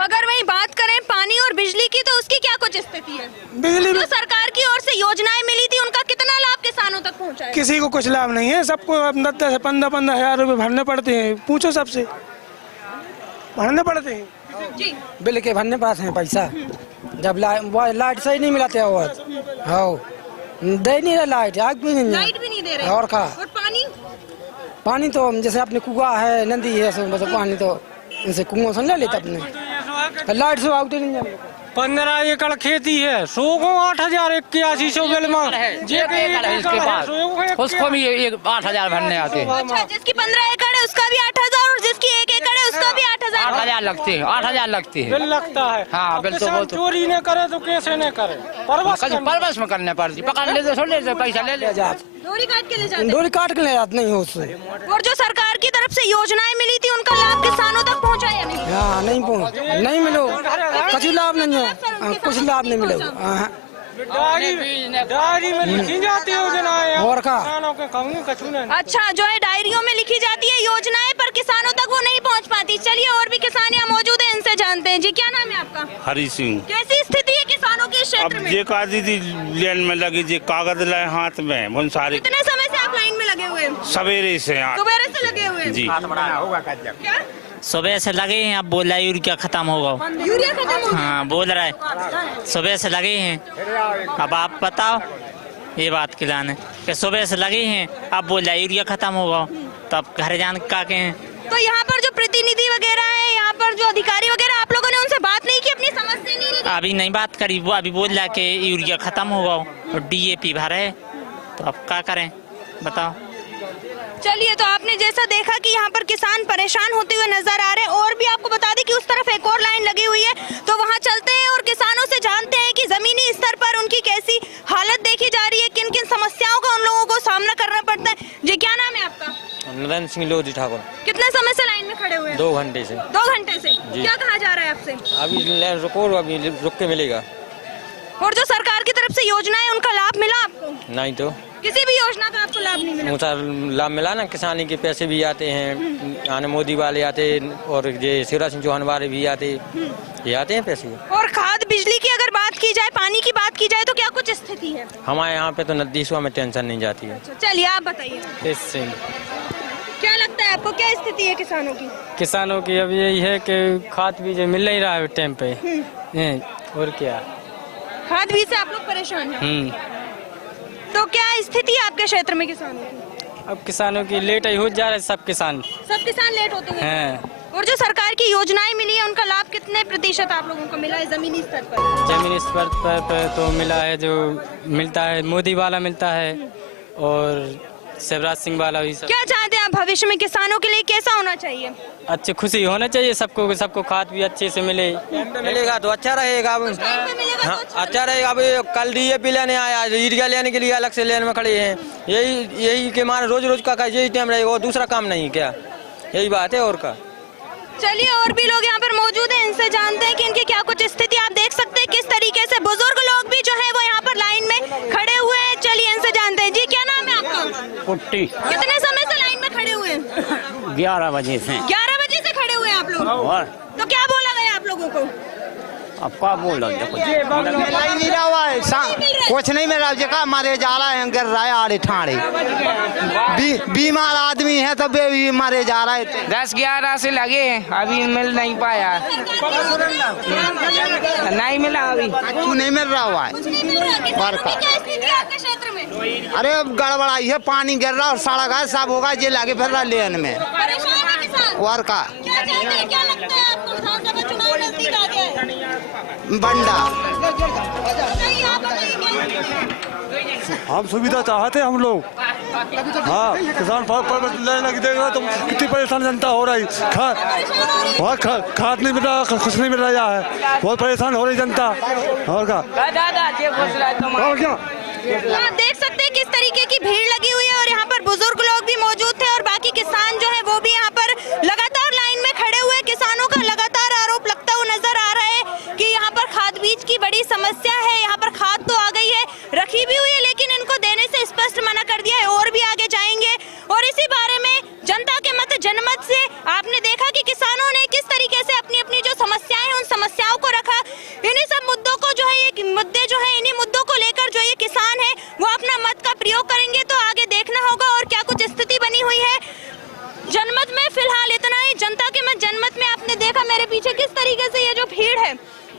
अगर वही बात करें पानी और बिजली की तो उसकी क्या कुछ स्थिति है? बिजली जो सरकार की ओर से योजनाएं मिली थी उनका कितना लाभ किसानों तक पहुंचा है? किसी को कुछ लाभ नहीं है, सबको 10 से 15 हजार रुपए भरने पड़ते हैं। पूछो सबसे, भरने पड़ते हैं जी। बिल के भरने पास है पैसा, जब लाइट सही नहीं मिलाते हो, दे नहीं रहे लाइट, आग भी नहीं, लाइट भी नहीं दे रहे। और का पानी तो जैसे अपने कुआ है, नदी है, मतलब पानी तो इनसे कुआं से ले लेते अपने, लाइट से आउट नहीं जाते। 15 एकड़ खेती है, 8,81 बिल में इसके पास, उसको भी 8,000 भरने आते हैं। अच्छा, जिसकी 15 एकड़ है उसका भी 8,000 और जिसकी 1 एकड़ है उसका भी 8,000 लगते हैं। 8,000 लगते हैं, बिल लगता है। हाँ, बिल तो बहुत। चोरी न करे तो कैसे न करे, परवश में करने पड़ती, पकड़ लेते छोड़ लेते, पैसा ले ले जाते, डोरी काट के ले जाते, डोरी काट के ले जाते नहीं हो उससे। और जो सरकार की तरफ से योजनाएं मिली थी उनका लाभ किसानों तक पहुंचा या नहीं? हाँ, नहीं पहुँच, नहीं मिलो, कुछ लाभ नहीं है, कुछ लाभ नहीं मिलेगा। डायरी में लिखी जाती है योजनाएं और का। अच्छा, जो है डायरियों में लिखी जाती है योजनाएं पर किसानों तक वो नहीं पहुंच पाती। चलिए और भी किसान यहाँ मौजूद है, इनसे जानते हैं। जी, क्या नाम है आपका? हरी सिंह। कैसी स्थिति है किसानों की क्षेत्र में? ये काजी थी लाइन में लगी, जी कागज लाए हाथ में, बहुत सारे। कितने समय से आप लाइन में लगे हुए हैं? सवेरे से लगे हुए हैं। जी, क्या सुबह से लगे हैं, अब बोल रहा है यूरिया खत्म होगा। यूरिया खत्म हो गया? हाँ, बोल रहा है सुबह से लगे हैं। अब आप बताओ ये बात खिलाने कि सुबह से लगे हैं, अब बोल रहा है यूरिया खत्म होगा, तब घर जान का के हैं। तो यहाँ पर जो प्रतिनिधि वगैरह है, यहाँ पर जो अधिकारी वगैरह, आप लोगों ने उनसे बात नहीं की, अपनी समस्या नहीं रखी? अभी नहीं बात करी, वो अभी बोल रहा है कि यूरिया खत्म होगा और DAP भरे, तो अब क्या करें बताओ। चलिए, तो आपने जैसा देखा कि यहाँ पर किसान परेशान होते हुए नजर आ रहे हैं। और भी आपको बता दें कि उस तरफ एक और लाइन लगी हुई है, तो वहाँ चलते हैं और किसानों से जानते हैं कि जमीनी स्तर पर उनकी कैसी हालत देखी जा रही है, किन किन समस्याओं का उन लोगों को सामना करना पड़ता है। जी, क्या नाम है आपका? नरेंद्र सिंह लोधी ठाकुर। कितने समय से लाइन में खड़े हुए हैं? 2 घंटे से। 2 घंटे से? क्या कहा जा रहा है आपसे? अभी रुको, अभी रुक के मिलेगा। और जो सरकार की तरफ से योजना है उनका लाभ मिला आपको? नहीं तो किसी भी योजना का आपको लाभ नहीं मिला? ऊँचा लाभ मिला ना, किसानी के पैसे भी आते हैं, आने मोदी वाले आते और ये शिवराज सिंह चौहान वाले भी आते, ये आते हैं पैसे। और खाद बिजली की अगर बात की जाए, पानी की बात की जाए तो क्या कुछ स्थिति है? हमारे यहाँ पे तो नदी सुबह में टेंशन नहीं जाती है। चलिए आप बताइए, क्या लगता है आपको, क्या स्थिति है किसानों की? किसानों की अब यही है कि खाद बीज मिल नहीं रहा है टाइम पे, और क्या, खाद बीज से आप लोग परेशान हैं। तो क्या स्थिति है आपके क्षेत्र में किसानों की? अब किसानों की लेट ही हो जा रहा है, सब किसान लेट होते हैं। हैं। और जो सरकार की योजनाएं मिली है उनका लाभ कितने प्रतिशत आप लोगों को मिला है जमीनी स्तर पर? जमीनी स्तर पर तो मिला है, जो मिलता है मोदी वाला मिलता है और शिवराज सिंह वाला भी सब। क्या चाहते हैं आप भविष्य में किसानों के लिए कैसा होना चाहिए? अच्छी खुशी होना चाहिए सबको खाद भी अच्छे से मिलेगा तो अच्छा रहेगा। हाँ, अच्छा रहेगा। अब कल DAP लेने आया, यूरिया लेने के लिए अलग से लेने में खड़े हैं, यही के मारे रोज का यही टाइम रहेगा, दूसरा काम नहीं क्या, यही बात है और का। चलिए और भी लोग यहाँ पर मौजूद हैं, इनसे जानते हैं कि इनकी क्या कुछ स्थिति। आप देख सकते हैं किस तरीके से बुजुर्ग लोग भी जो है वो यहाँ पर लाइन में खड़े हुए हैं। चलिए इनसे जानते हैं। जी, क्या नाम है आपका? पुट्टी। कितने समय से लाइन में खड़े हुए हैं? 11 बजे से। 11 बजे से खड़े हुए हैं आप लोग? और तो क्या बोला गया आप लोगों को? अब क्या बोल रहे नहीं मिल रहा है, कुछ नहीं मिल रहा, जगह मारे जा रहा है, गिर रहा है आड़े ठाड़े। बीमार आदमी है तो भी मारे जा रहा है। 10-11 से लगे हैं, अभी मिल नहीं पाया, नहीं मिला अभी, नहीं मिल रहा हुआ है वर्षा। अरे गड़बड़ाई है, पानी गिर रहा और सड़क है, सब होगा ये लगे फिर रहा लेन में वर्षा। बंडा हम सुविधा चाहते हम लोग। हाँ, किसान लगी देगा तो कितनी परेशान जनता हो रही, खाद नहीं मिल रहा, कुछ नहीं मिल रहा है, बहुत परेशान हो रही जनता। और क्या आप देख सकते हैं किस तरीके की भीड़ लगी हुई है और यहाँ पर बुजुर्ग लोग भी मौजूद थे और बाकी किसान जो है वो भी यहाँ पर लगातार लाइन में खड़े हुए। किसानों का लगातार आरोप लगता हुआ नजर आ रहा है कि यहाँ पर खाद बीज की बड़ी समस्या है। यहाँ पर खाद तो आ गई है, रखी भी हुई है, लेकिन इनको देने से स्पष्ट मना कर दिया है और भी आगे जाएंगे। और इसी बारे में जनता के मत जनमत से आपने देखा कि किसानों ने किस तरीके से अपनी अपनी जो समस्याएं हैं उन समस्याओं को रखा। इन्हीं सब मुद्दों को जो है, ये मुद्दे जो है, इन्हीं मुद्दों को लेकर जो ये किसान है वो अपना मत का प्रयोग करेंगे। तो आगे देखना होगा और क्या कुछ स्थिति बनी हुई है। जनमत में फिलहाल इतना ही। जनता के मत जनमत में आपने देखा मेरे पीछे किस तरीके से ये जो भीड़ है,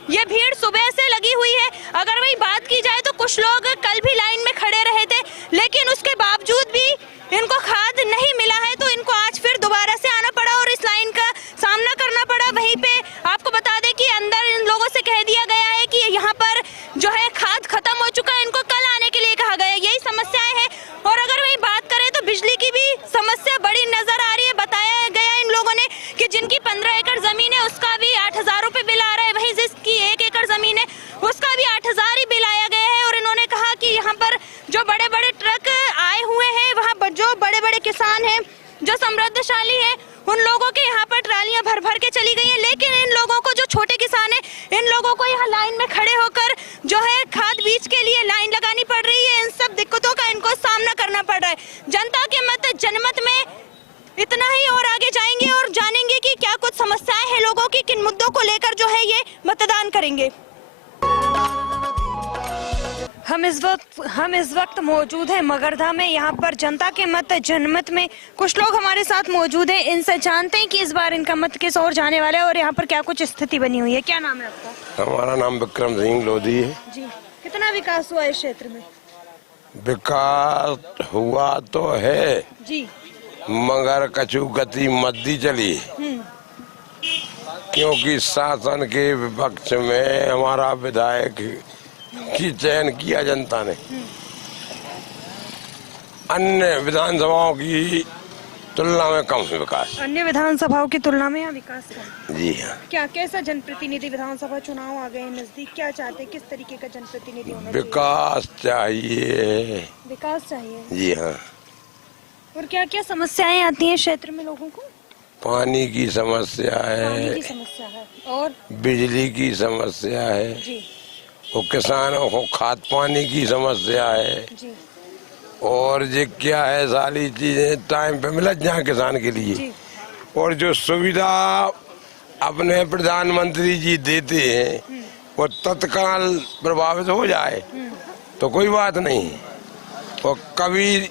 ये भीड़ सुबह से लगी हुई है। अगर वही बात की जाए तो कुछ लोग कल भी लाइन में खड़े रहे थे, लेकिन उसके बावजूद भी इनको खाद नहीं मिला है, तो इनको आज फिर दोबारा से आना पड़ा और इस लाइन का सामना करना पड़ा। वहीं पे आपको बता दें कि अंदर इन लोगों से कह दिया गया है कि यहाँ पर जो है खाद खत्म हो चुका है, इनको कल आने के लिए कहा गया। यही समस्याएं हैं। और अगर वही बात करें तो बिजली की भी समस्या बड़ी नजर आ रही है। बताया गया इन लोगों ने कि जिनकी 15 एकड़ जमीन है उसका भी 8,000 रुपए बिल आ रहा है, वहीं जिसकी 1 एकड़ जमीन है उसका भी 8,000 ही बिल आया गया है। और इन्होंने कहा कि यहाँ पर जो बड़े बड़े ट्रक आए हुए हैं, वहाँ जो बड़े बड़े किसान हैं, जो समृद्धशाली है, उन लोगों के यहाँ पर ट्रालियां भर भर के चली गई हैं, लेकिन इन लोगों को, जो छोटे किसान हैं, इन लोगों को यहाँ लाइन में खड़े होकर जो है खाद बीज के लिए लाइन लगानी पड़ रही है। इन सब दिक्कतों का इनको सामना करना पड़ रहा है। जनता के मत जनमत में इतना ही और आगे जाएंगे और जानेंगे कि क्या कुछ समस्याएं हैं लोगों की, किन मुद्दों को लेकर जो है ये मतदान करेंगे। हम इस वक्त मौजूद हैं मगरधा में। यहाँ पर जनता के मत जनमत में कुछ लोग हमारे साथ मौजूद हैं। इनसे जानते हैं कि इस बार इनका मत किस ओर जाने वाला है और यहाँ पर क्या कुछ स्थिति बनी हुई है। क्या नाम है आपका? हमारा नाम विक्रम सिंह लोधी है जी। कितना विकास हुआ इस क्षेत्र में? विकास हुआ तो है जी, मगर कछु गति मद्दी चली, क्योंकि शासन के विपक्ष में हमारा विधायक की चयन किया जनता ने। अन्य विधानसभाओं की तुलना में कम विकास, अन्य विधानसभाओं की तुलना में यहाँ विकास कम। जी हाँ। क्या कैसा जनप्रतिनिधि, विधानसभा चुनाव आ गए नजदीक, क्या चाहते, किस तरीके का जनप्रतिनिधि होना चाहिए? विकास चाहिए। विकास चाहिए, जी हाँ। और क्या क्या समस्याएं आती हैं क्षेत्र में लोगों को? पानी की समस्या है, पानी की समस्या है और बिजली की समस्या है जी, और किसानों को खाद पानी की समस्या है जी, और ये क्या है, सारी चीजें टाइम पे मिल जाए किसान के लिए। और जो सुविधा अपने प्रधानमंत्री जी देते हैं वो तत्काल प्रभावित हो जाए तो कोई बात नहीं, और कभी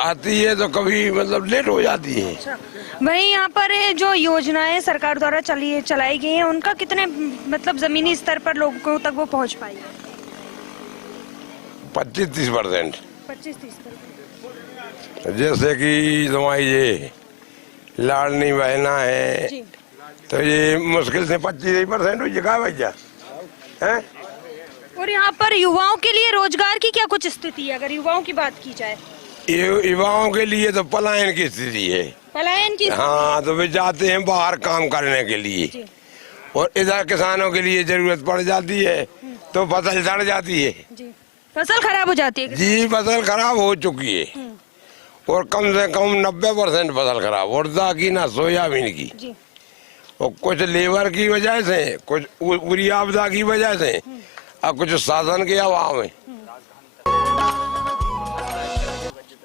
आती है तो कभी मतलब लेट हो जाती है। अच्छा। वहीं यहाँ पर जो योजनाएं सरकार द्वारा चलाई गई हैं उनका कितने मतलब जमीनी स्तर पर लोगों तक वो पहुँच पाई? 25-30%। 25-30%। जैसे कि तुम्हारी ये लाडली बहना है तो ये मुश्किल से 25% हुई जगह भैया है। और यहाँ पर युवाओं के लिए रोजगार की क्या कुछ स्थिति है, अगर युवाओं की बात की जाए? युवाओं के लिए तो पलायन की स्थिति है। पलायन की? हाँ, तो वे जाते हैं बाहर काम करने के लिए, और इधर किसानों के लिए जरूरत पड़ जाती है तो फसल सड़ जाती है जी, फसल खराब हो जाती है जी। फसल खराब हो चुकी है और कम से कम 90% फसल खराब, उड़दा की ना सोयाबीन की जी। और कुछ लेबर की वजह से, कुछ पूरी आपदा की वजह से और कुछ शासन के अभाव में।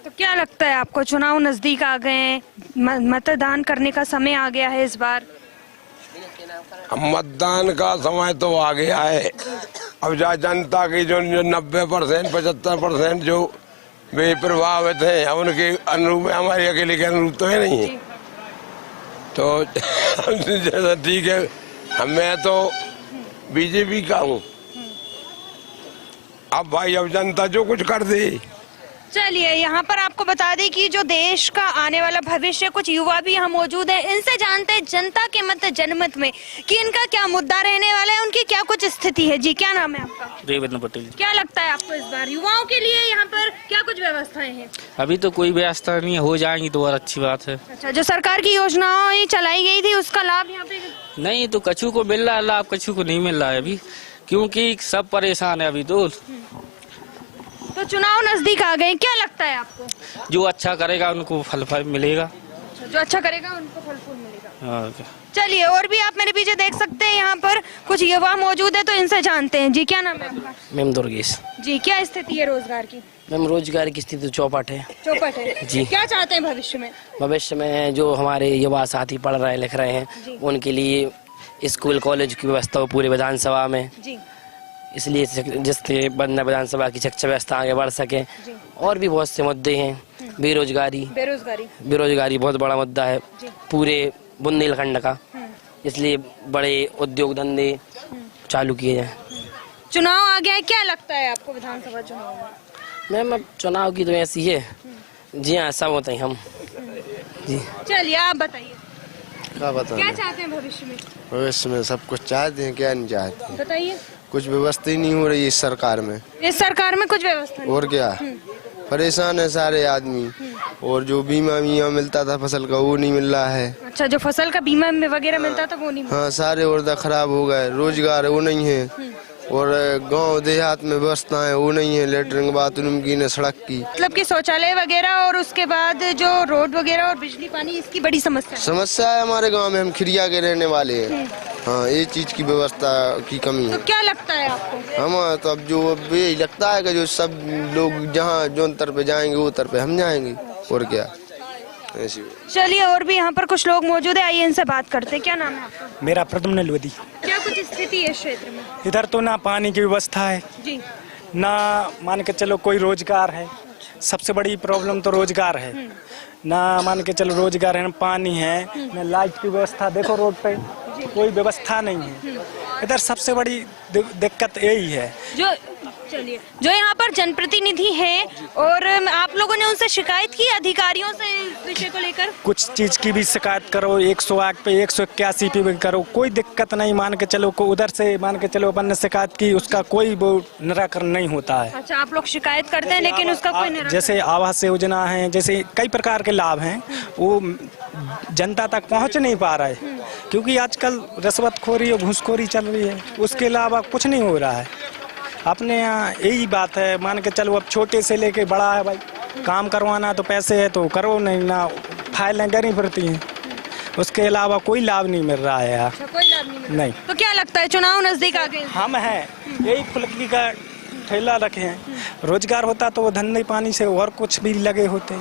तो क्या लगता है आपको, चुनाव नजदीक आ गए हैं, मतदान करने का समय आ गया है इस बार? मतदान का समय तो आ गया है, अब जा जनता की जो 90% 75% जो वे प्रभावित हैं उनके अनुरूप हमारे अकेले के अनुरूप तो है नहीं है। तो जैसा ठीक है, मैं तो बीजेपी का हूँ। अब भाई अब जनता जो कुछ कर दे। चलिए यहाँ पर आपको बता दें कि जो देश का आने वाला भविष्य, कुछ युवा भी यहाँ मौजूद है, इनसे जानते हैं जनता के मत जनमत में कि इनका क्या मुद्दा रहने वाला है, उनकी क्या कुछ स्थिति है। जी क्या नाम है आपका? देवेंद्र पटेल। क्या लगता है आपको इस बार युवाओं के लिए यहाँ पर क्या कुछ व्यवस्थाएं हैं? अभी तो कोई व्यवस्था नहीं है, हो जाएंगी तो और अच्छी बात है। अच्छा, जो सरकार की योजनाएं चलाई गई थी उसका लाभ यहाँ पे नहीं तो कछु को मिल रहा है लाभ, कछु को नहीं मिल रहा है अभी, क्योंकि सब परेशान है अभी तो चुनाव नजदीक आ गए, क्या लगता है आपको? जो अच्छा करेगा उनको फल मिलेगा। जो अच्छा करेगा उनको फल फूल मिलेगा। चलिए और भी आप मेरे पीछे देख सकते हैं, यहाँ पर कुछ युवा मौजूद है तो इनसे जानते हैं। जी क्या नाम है आपका? मैम दुर्गेश। जी क्या स्थिति है रोजगार की? मैम रोजगार की स्थिति चौपट है। चौपट है जी। क्या चाहते हैं भविष्य में? भविष्य में जो हमारे युवा साथी पढ़ रहे लिख रहे हैं उनके लिए स्कूल कॉलेज की व्यवस्था हो पूरे विधानसभा में जी। इसलिए जिससे विधानसभा की शिक्षा व्यवस्था आगे बढ़ सके। और भी बहुत से मुद्दे हैं, बेरोजगारी बहुत बड़ा मुद्दा है पूरे बुंदेलखंड का, इसलिए बड़े उद्योग धंधे चालू किए जाए। चुनाव आ गया है, क्या लगता है आपको विधानसभा चुनाव में? मैम अब चुनाव की तो ऐसी है जी हाँ, सब होते हैं हम जी। चलिए आप बताइए क्या चाहते हैं भविष्य में? भविष्य में सब कुछ चाहते हैं, क्या नहीं चाहते? बताइए। कुछ व्यवस्था ही नहीं हो रही इस सरकार में। इस सरकार में कुछ व्यवस्था नहीं। और क्या, परेशान है सारे आदमी। और जो बीमा मिलता था फसल का वो नहीं मिल रहा है। अच्छा, जो फसल का बीमा वगैरह मिलता था वो नहीं मिलता। हाँ, सारे उर्दा खराब हो गए, रोजगार वो नहीं है। और गांव देहात में व्यवस्था है वो नहीं है, लेटरिन बाथरूम की न सड़क की, मतलब कि शौचालय वगैरह, और उसके बाद जो रोड वगैरह और बिजली पानी, इसकी बड़ी समस्या है हमारे गांव में। हम खिरिया के रहने वाले हैं। हाँ, ये चीज की व्यवस्था की कमी है। तो क्या लगता है आपको? हम तो अब जो यही लगता है कि जो सब लोग जहाँ जो अंतर पे जाएंगे वो उतर पे हम जाएंगे, और क्या। चलिए और भी यहाँ पर कुछ लोग मौजूद है, आइए इनसे बात करते हैं। क्या नाम है आपका? मेरा प्रद्युम्न लोधी। क्या कुछ स्थिति है क्षेत्र में? इधर तो ना पानी की व्यवस्था है जी, ना मान के चलो कोई रोजगार है। सबसे बड़ी प्रॉब्लम तो रोजगार है। ना मान के चलो रोजगार है, ना पानी है, ना लाइट की व्यवस्था। देखो रोड पे कोई व्यवस्था नहीं है। इधर सबसे बड़ी दिक्कत यही है। चलिए, जो यहाँ पर जनप्रतिनिधि हैं और आप लोगों ने उनसे शिकायत की अधिकारियों से विषय को लेकर? कुछ चीज की भी शिकायत करो, 108 पे 181 पे भी करो, कोई दिक्कत नहीं। मान के चलो को उधर से मान के चलो अपन ने शिकायत की, उसका कोई वो निराकरण नहीं होता है। अच्छा, आप लोग शिकायत करते हैं लेकिन उसका कोई निराकरण? जैसे आवास योजना है, जैसे कई प्रकार के लाभ हैं, वो जनता तक पहुँच नहीं पा रहा है, क्योंकि आजकल रिश्वतखोरी और घूसखोरी चल रही है। उसके अलावा कुछ नहीं हो रहा है। अपने यहाँ यही बात है, मान के चलो अब छोटे से लेके बड़ा है भाई, काम करवाना तो पैसे है तो करो, नहीं ना फाइलें करनी पड़ती हैं। उसके अलावा कोई लाभ नहीं मिल रहा है यार। कोई लाभ नहीं मिल रहा। नहीं। तो क्या लगता है चुनाव नजदीक आ गए? हम हैं यही फुलकी का ठेला रखे हैं। रोजगार होता तो वो धंधे पानी से और कुछ भी लगे होते,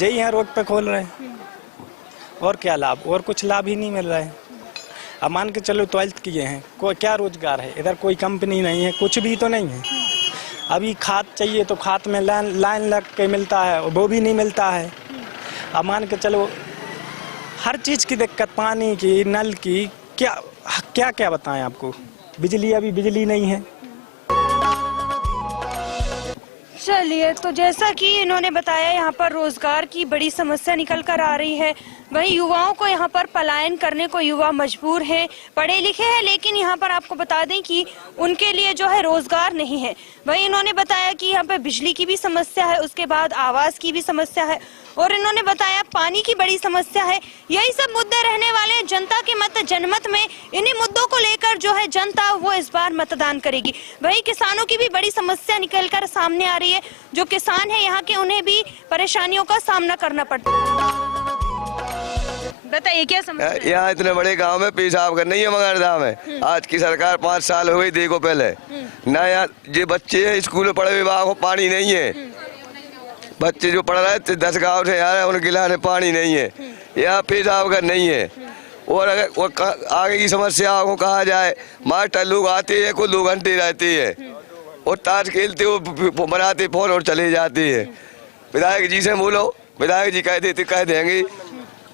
यही है रोड पे खोल रहे हैं। और क्या लाभ, और कुछ लाभ ही नहीं मिल रहा है। अब मान के चलो 12th किए हैं, कोई क्या रोजगार है इधर? कोई कंपनी नहीं है, कुछ भी तो नहीं है। अभी खाद चाहिए तो खाद में लाइन लग के मिलता है, वो भी नहीं मिलता है। अब मान के चलो हर चीज़ की दिक्कत, पानी की, नल की, क्या क्या क्या बताएं आपको। बिजली, अभी बिजली नहीं है। चलिए, तो जैसा कि इन्होंने बताया, यहाँ पर रोजगार की बड़ी समस्या निकल कर आ रही है। वहीं युवाओं को यहाँ पर पलायन करने को युवा मजबूर हैं, पढ़े लिखे हैं, लेकिन यहाँ पर आपको बता दें कि उनके लिए जो है रोजगार नहीं है। वहीं इन्होंने बताया कि यहाँ पर बिजली की भी समस्या है, उसके बाद आवास की भी समस्या है, और इन्होंने बताया पानी की बड़ी समस्या है। यही सब मुद्दे रहने वाले हैं जनता के मत जनमत में। इन्हीं मुद्दों को लेकर जो है जनता वो इस बार मतदान करेगी। वहीं किसानों की भी बड़ी समस्या निकल कर सामने आ रही है। जो किसान है यहाँ के, उन्हें भी परेशानियों का सामना करना पड़ता है। बताइए क्या समस्या है? यहाँ इतने बड़े गांव में पेशाब करना ही है मगरदा में। आज की सरकार 5 साल हो गई, देखो पहले ना यहाँ जो बच्चे हैं स्कूल में पढ़े हुए वहाँ पानी नहीं है। बच्चे जो पढ़ रहे थे 10 गाँव से यार उनके लाने पानी नहीं है। यहाँ पेशाब का नहीं है। और अगर वो आगे की समस्या को कहा जाए, मास्टर लोग आते हैं, कुछ 2 घंटे रहते हैं और ताश खेलते हो, बनाते फोन और चले जाते हैं। विधायक जी से बोलो, विधायक जी कह देंगे,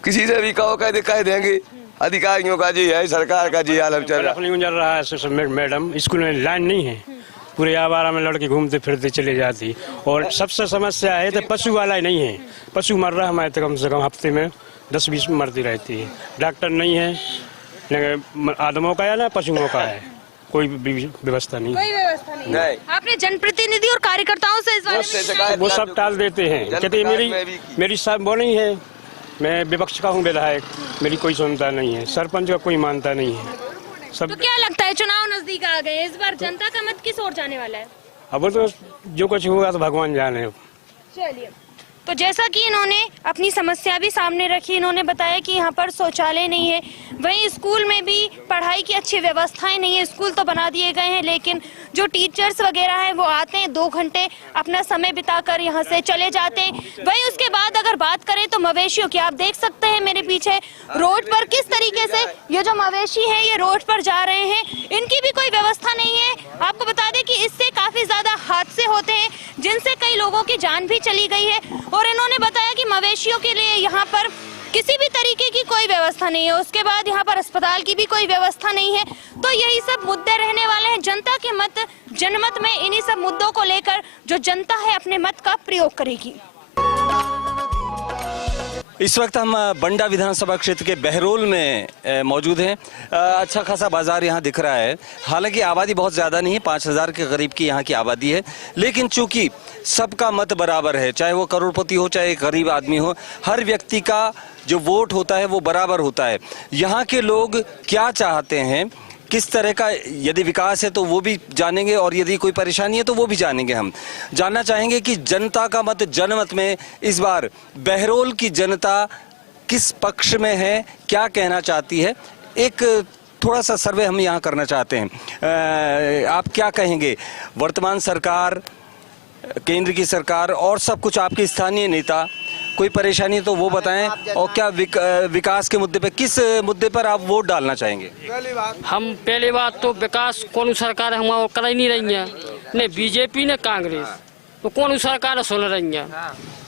किसी से भी कहो कह देंगे। अधिकारियों का जी है, सरकार का जी आलम चल रहा है। मैडम स्कूल में लाइन नहीं है, पूरे आवारा में लड़के घूमते फिरते चले जाती। और सबसे समस्या है तो पशु वाला ही नहीं है, पशु मर रहा है हमारे तो कम से कम हफ्ते में 10-20 मरती रहती है। डॉक्टर नहीं है, आदमों का है ना पशुओं का है, कोई व्यवस्था नहीं। कोई व्यवस्था नहीं। आपने जनप्रतिनिधि और कार्यकर्ताओं से इस बारे में वो सब टाल देते हैं, कहते मेरी सब वो नहीं है, मैं विपक्ष का हूँ विधायक, मेरी कोई सुनता नहीं है, सरपंच का कोई मानता नहीं है सब। तो क्या लगता है चुनाव नजदीक आ गए, इस बार जनता का मत किस ओर जाने वाला है? अब तो जो कुछ होगा तो भगवान जाने। चलिए, तो जैसा कि इन्होंने अपनी समस्या भी सामने रखी, इन्होंने बताया कि यहाँ पर शौचालय नहीं है, वहीं स्कूल में भी पढ़ाई की अच्छी व्यवस्थाएं नहीं है। स्कूल तो बना दिए गए हैं लेकिन जो टीचर्स वगैरह हैं वो आते हैं 2 घंटे अपना समय बिताकर यहाँ से चले जाते हैं। वहीं उसके बाद अगर बात करें तो मवेशियों की, आप देख सकते हैं मेरे पीछे रोड पर किस तरीके से ये जो मवेशी है ये रोड पर जा रहे हैं, इनकी भी कोई व्यवस्था नहीं है। आपको बता दें कि इससे काफी ज्यादा हादसे होते हैं जिनसे कई लोगों की जान भी चली गई है। और इन्होंने बताया कि मवेशियों के लिए यहाँ पर किसी भी तरीके की कोई व्यवस्था नहीं है, उसके बाद यहाँ पर अस्पताल की भी कोई व्यवस्था नहीं है। तो यही सब मुद्दे रहने वाले हैं। जनता के मत जनमत में इन्हीं सब मुद्दों को लेकर जो जनता है अपने मत का प्रयोग करेगी। इस वक्त हम बंडा विधानसभा क्षेत्र के बहरोल में मौजूद हैं। अच्छा खासा बाजार यहाँ दिख रहा है, हालांकि आबादी बहुत ज़्यादा नहीं है, 5000 के करीब की यहाँ की आबादी है, लेकिन चूंकि सबका मत बराबर है, चाहे वो करोड़पति हो चाहे गरीब आदमी हो, हर व्यक्ति का जो वोट होता है वो बराबर होता है। यहाँ के लोग क्या चाहते हैं, किस तरह का यदि विकास है तो वो भी जानेंगे और यदि कोई परेशानी है तो वो भी जानेंगे। हम जानना चाहेंगे कि जनता का मत जनमत में इस बार बहरोल की जनता किस पक्ष में है, क्या कहना चाहती है। एक थोड़ा सा सर्वे हम यहाँ करना चाहते हैं। आप क्या कहेंगे, वर्तमान सरकार, केंद्र की सरकार और सब कुछ, आपके स्थानीय नेता, कोई परेशानी तो वो बताएं, और क्या विकास के मुद्दे पे, किस मुद्दे पर आप वोट डालना चाहेंगे? हम पहली बात तो विकास कौन सरकार हमारा कर ही नहीं रही है, न बीजेपी न कांग्रेस, तो कौन सरकार सुन रही है।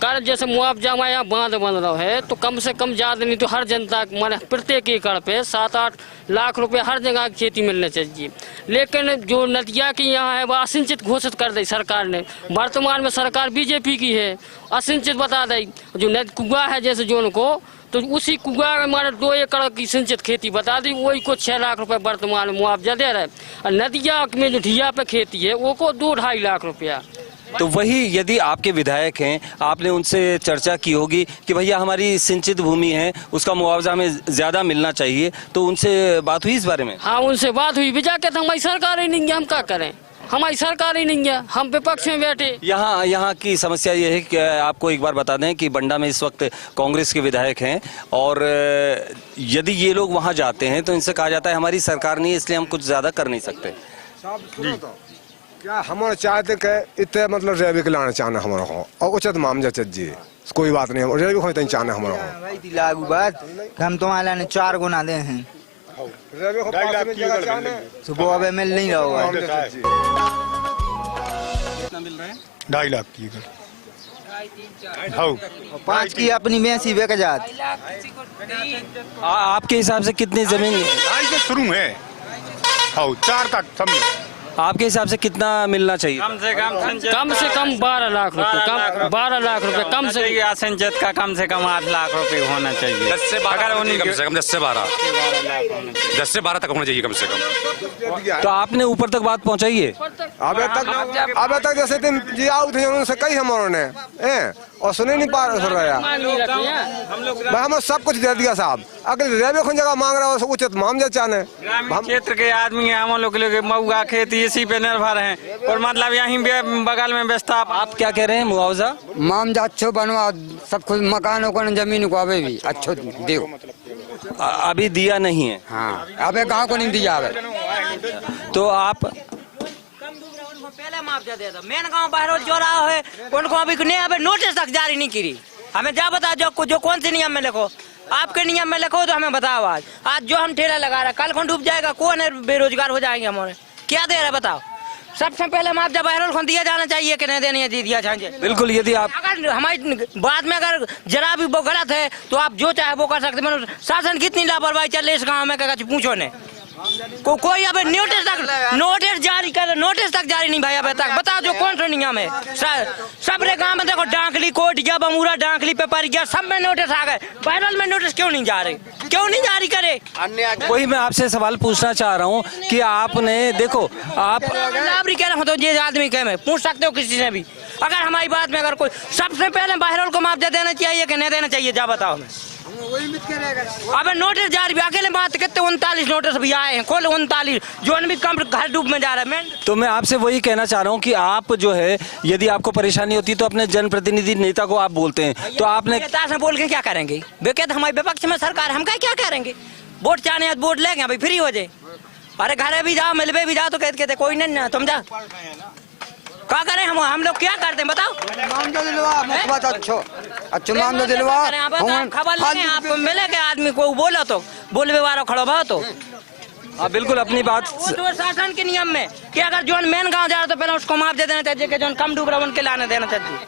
कर जैसे मुआवजा में यहाँ बांध बन रहा है तो कम से कम ज्यादा नहीं तो हर जनता माने प्रत्येक एकड़ पे 7-8 लाख रुपए हर जगह की खेती मिलने चाहिए। लेकिन जो नदिया की यहाँ है वह असिंचित घोषित कर दी सरकार ने। वर्तमान में सरकार बीजेपी की है, असिंचित बता दी। जो कुआ है जैसे जो उनको, तो उसी कुआ में हमारे 2 एकड़ की सिंचित खेती बता दी, वही को 6 लाख रुपए वर्तमान में मुआवजा दे रहे हैं। और नदिया में जो ढिया पे खेती है वो को 2-2.5 लाख रुपया। तो वही यदि आपके विधायक हैं, आपने उनसे चर्चा की होगी कि भैया हमारी सिंचित भूमि है उसका मुआवजा हमें ज्यादा मिलना चाहिए, तो उनसे बात हुई इस बारे में? हाँ, उनसे बात हुई, भी जाके हमारी सरकार ही नहीं है, हम क्या करें, हमारी सरकार ही नहीं है, हम विपक्ष में बैठे। यहाँ की समस्या ये है कि आपको एक बार बता दें कि बंडा में इस वक्त कांग्रेस के विधायक हैं, और यदि ये लोग वहाँ जाते हैं तो इनसे कहा जाता है हमारी सरकार नहीं है इसलिए हम कुछ ज्यादा कर नहीं सकते। क्या हमारे चाहते के इतने मतलब रेबी के लाना चाहना हमारा हो और उचित मामला चाहिए, कोई बात नहीं, रेबी को इतना चाहना हमारा हो भाई लागू बात हम तुम्हारे ने 4 गुना दे हैं, रेबी को 5 में जगह चाहने सुबह अब मिल नहीं रहा होगा। कितना मिल रहा है? 2.5 लाख की, 5 की अपनी भैंसी बेच जात। आपके हिसाब से कितनी जमीन 2.5 से शुरू है, 4 तक समझो। आपके हिसाब से कितना मिलना चाहिए? कम से कम 12 लाख रुपए, 12 लाख रुपए कम से संचित का कम से कम 8 लाख रुपए होना चाहिए। 10 से 12 तक होना चाहिए कम से कम। तो आपने ऊपर तक बात पहुंचाई है? अब तक जैसे तुम जी आओ थे उनसे कही हमारों ने और सुने नहीं पा रहा, हम सब कुछ दे दिया साहब। अगर रेबे को जगह मांग रहा हो उचित मामला चाहने, क्षेत्र के आदमी हम लोग मऊगा खेती इसी पे निर्भर हैं, और मतलब यहीं बगल में बेचता। आप क्या कह रहे हैं? मुआवजा मामला अच्छो बनवा, सब कुछ मकानों को जमीन को अभी भी अच्छो दो, अभी दिया नहीं है। हाँ, अबे गाँव को नहीं दिया अबे। तो आप पहले मुआवजा दे दो, मेन गाँव बाहर जो रहा है उनको अभी नहीं, अबे नोटिस तक जारी नहीं करी। हमें जा बता जो कौन सी नियम में लिखो, आपके नियम में लिखो तो हमें बताओ। आज जो हम ठेला लगा रहे हैं कल को डूब जाएगा, कौन है बेरोजगार हो जाएंगे हमारे, क्या दे रहे बताओ। सबसे पहले मुआवजा बहरौल को दिया जाना चाहिए कि नहीं देनी दिया चाहिए। बिल्कुल, यदि आप अगर हमारी बात में अगर जरा भी वो गलत है तो आप जो चाहे वो कर सकते हैं। शासन कितनी लापरवाही चल रही इस गाँव में, क्या पूछो ने कोई अब नोटिस जारी कर, नोटिस तक जारी नहीं भाई अभी तक। बताओ जो कौन सा नियम है। सबरे गांव में देखो डांकली कोट गया, बमूरा डांकली पे पड़ गया, सब में नोटिस आ गए। बहरौल में नोटिस क्यों नहीं जा रहे, क्यों नहीं जारी करे। वही मैं आपसे सवाल पूछना चाह रहा हूँ कि आपने देखो आप लाभरी कह रहे हो तो ये आदमी कह में पूछ सकते हो किसी से भी। अगर हमारी बात में अगर कोई सबसे पहले बहरौल को मुआवजा देना चाहिए कि नहीं देना चाहिए, जा बताओ हमें। अब नोटिस जारी भी अकेले बात कितने 39 नोटिस भी आए हैं, कुल 39 जो भी कम घर डूब में जा रहा है। तो मैं आपसे वही कहना चाह रहा हूँ कि आप जो है यदि आपको परेशानी होती है तो अपने जनप्रतिनिधि नेता को आप बोलते हैं, तो आपने से बोल के क्या करेंगे। बेकत हमारे विपक्ष में सरकार, हम क्या करेंगे। वोट चाहने वोट लेंगे भाई, फ्री हो जाए। अरे घरे भी जाओ मिलवे भी जाओ तो कहते कोई नहीं, तुम जा क्या करें। हम लोग क्या करते हैं बताओ। खबर लगे आप मिलेगा आदमी को बोलो तो बोलवे वाला खड़ो भाव तो। हाँ बिल्कुल, अपनी बात तो शासन के नियम में कि अगर जो मेन गांव जा रहा तो पहले उसको मुआवजा देना चाहिए, कि जो कम डूब रहा उनके लाने देना चाहिए।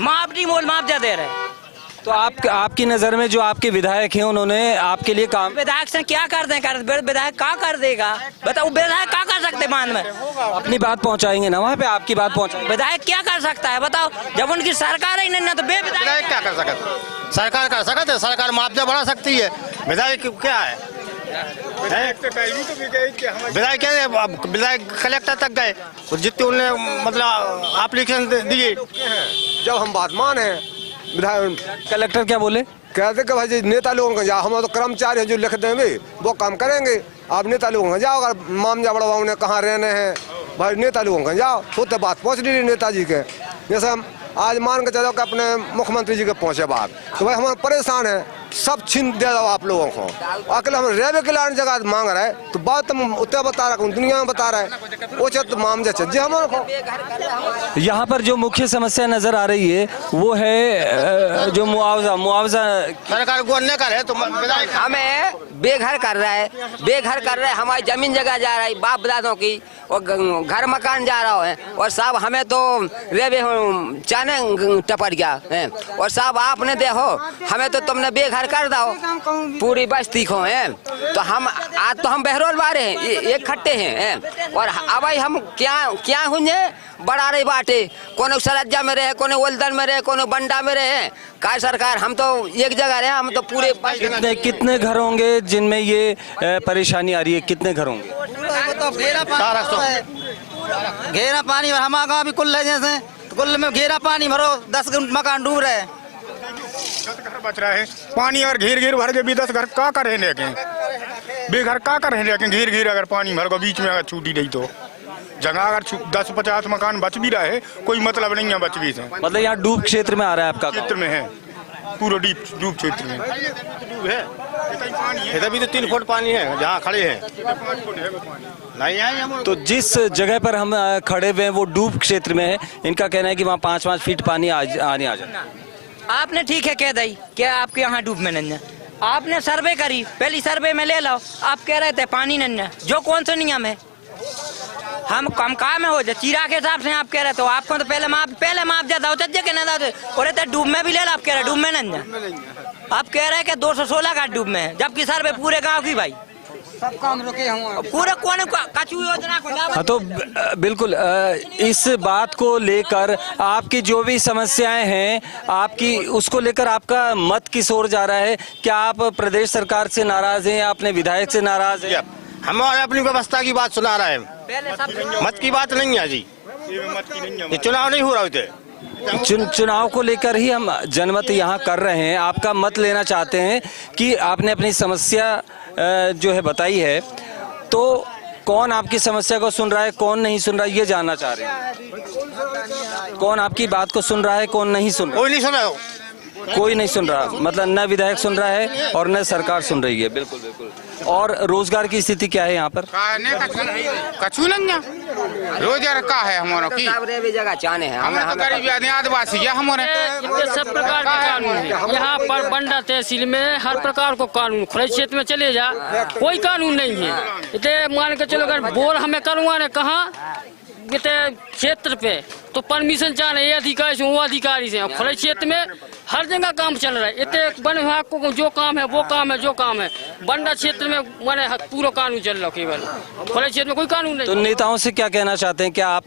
माफी मोल मुआवजा दे रहे। तो आपकी नजर में जो आपके विधायक हैं उन्होंने आपके लिए काम, विधायक से क्या कर दें, विधायक क्या कर देगा बताओ। विधायक क्या कर सकते मान में अपनी बात पहुंचाएंगे ना वहाँ पे, आपकी बात पहुंचाएंगे। विधायक क्या कर सकता है बताओ, जब उनकी सरकार ही नहीं तो विधायक क्या कर सकता है। सरकार कर सकते है, सरकार मुआवजा बढ़ा सकती है, विधायक क्या है। विधायक कलेक्टर तक गए, जितने उन्होंने मतलब एप्लीकेशन दिए। जब हम बात माने विधायक कलेक्टर क्या बोले, कहते कि भाई नेता लोगों को जाओ, हम तो कर्मचारी हैं जो लिख देंगे वो काम करेंगे। आप नेता लोगों को जाओ, अगर मामला बड़ा उन्हें कहाँ रहने हैं भाई नेता लोगों को जाओ, खुद तो बात पहुँच रही नेताजी के। जैसे हम आज मान के चलो कि अपने मुख्यमंत्री जी के पहुँचे बात, तो भाई हम परेशान है, सब छीन दे दो आप लोगों को। अकेले हम रेलवे के लाने जगह मांग रहे हैं तो बात हम उत्तर बता रहे हैं, दुनिया में बता रहे हैं वो चत मामला चाहिए हमारे। यहाँ पर जो मुख्य समस्या नजर आ रही है वो है जो मुआवजा सरकार को नहीं करे तो हमें बेघर कर रहा है, बेघर कर रहा है। हमारी जमीन जगह जा रही बाप दादों की, और घर मकान जा रहा है, और साहब हमें तो रेवे चाने टपट गया है। और साहब आपने देखो हमें तो तुमने बेघर कर दो पूरी बस्ती को है। तो हम आज तो हम बहरौल वाले हैं, एक खट्टे हैं। और अब हम क्या हुए बड़ा रही बाटे, कोनो सरज्जा में रहे, कोनो ओलदन में रहे, कोनो बंडा में रहे। का सरकार हम तो एक जगह रहे, हम तो पूरे कितने घर होंगे जिनमें ये परेशानी आ रही है, कितने घर होंगे। घेरा पानी हमारा गाँव भी कुल है, जैसे कुल में घेरा पानी भरो 10 मकान डूब रहे हैं। 10 घर बच रहा है पानी और घेर भर के भी 10 घर का कर रहे लेकिन बेघर का कर रहे लेकिन घेर अगर पानी भर को बीच में अगर छूटी नहीं तो जगह अगर 10-50 मकान बच भी रहे कोई मतलब नहीं है बच भी से। मतलब यहाँ डूब क्षेत्र में आ रहा है आपका क्षेत्र में है, पूरा डूब क्षेत्र में डूब है। इधर भी तो 3 फुट पानी है जहाँ खड़े हैं, 5 फुट है पानी नहीं है। तो जिस जगह पर हम खड़े हुए हैं वो डूब क्षेत्र में है। इनका कहना है कि वहाँ 5-5 फीट पानी आने आ जाए। आपने ठीक है कह दी क्या आपके यहाँ डूब में नहीं है। आपने सर्वे करी, पहली सर्वे में ले लो, आप कह रहे थे पानी नहीं है, जो कौन सा नियम है। हम कम काम में हो जाए चीरा के हिसाब से आप कह रहे तो आपको तो पहले मुआवजा दो के ना दो, और डूब में भी ले लो, आप कह रहे डूब में नहीं है। आप कह रहे कि 216 का डूब में है, जबकि सर्वे पूरे गाँव की भाई सब काम रुके हुए पूरे कोने कचू योजना को। हाँ तो बिल्कुल इस बात को लेकर आपकी जो भी समस्याएं हैं आपकी उसको लेकर आपका मत किस ओर जा रहा है। क्या आप प्रदेश सरकार से नाराज हैं या अपने विधायक से नाराज हैं। हम अपनी व्यवस्था की बात सुना रहे हैं, मत की बात नहीं है जी, ये चुनाव नहीं हो रहा होते। चुनाव को लेकर ही हम जनमत यहाँ कर रहे हैं, आपका मत लेना चाहते हैं कि आपने अपनी समस्या जो है बताई है, तो कौन आपकी समस्या को सुन रहा है कौन नहीं सुन रहा है ये जानना चाह रहे हैं। कौन आपकी बात को सुन रहा है कौन नहीं सुन रहा। कोई नहीं सुन रहा, कोई नहीं सुन रहा, मतलब न विधायक सुन रहा है और न सरकार सुन रही है। बिल्कुल बिल्कुल। और रोजगार की स्थिति क्या है यहाँ पर। कछु नहीं है, रोजगार का है हमारों की भी जगह चाहने हैं हमें तो गरीब आदिवासी है हमारे ये सब प्रकार के कानून है यहाँ पर बंडा तहसील में हर प्रकार को कानून खुले क्षेत्र में चले जा कोई कानून नहीं है। इतने मान के चलो अगर बोर हमें करवाने कहाँ क्षेत्र पे तो परमिशन चाहने ये अधिकारी से वो अधिकारी से खुले क्षेत्र में हर जगह काम चल रहा है। इतने वन विभाग को जो काम है वो काम है जो काम है बंडा क्षेत्र में मैंने पूरा कानून चल रहा केवल खुले क्षेत्र में कोई कानून नहीं। तो नेताओं से क्या कहना चाहते हैं? क्या आप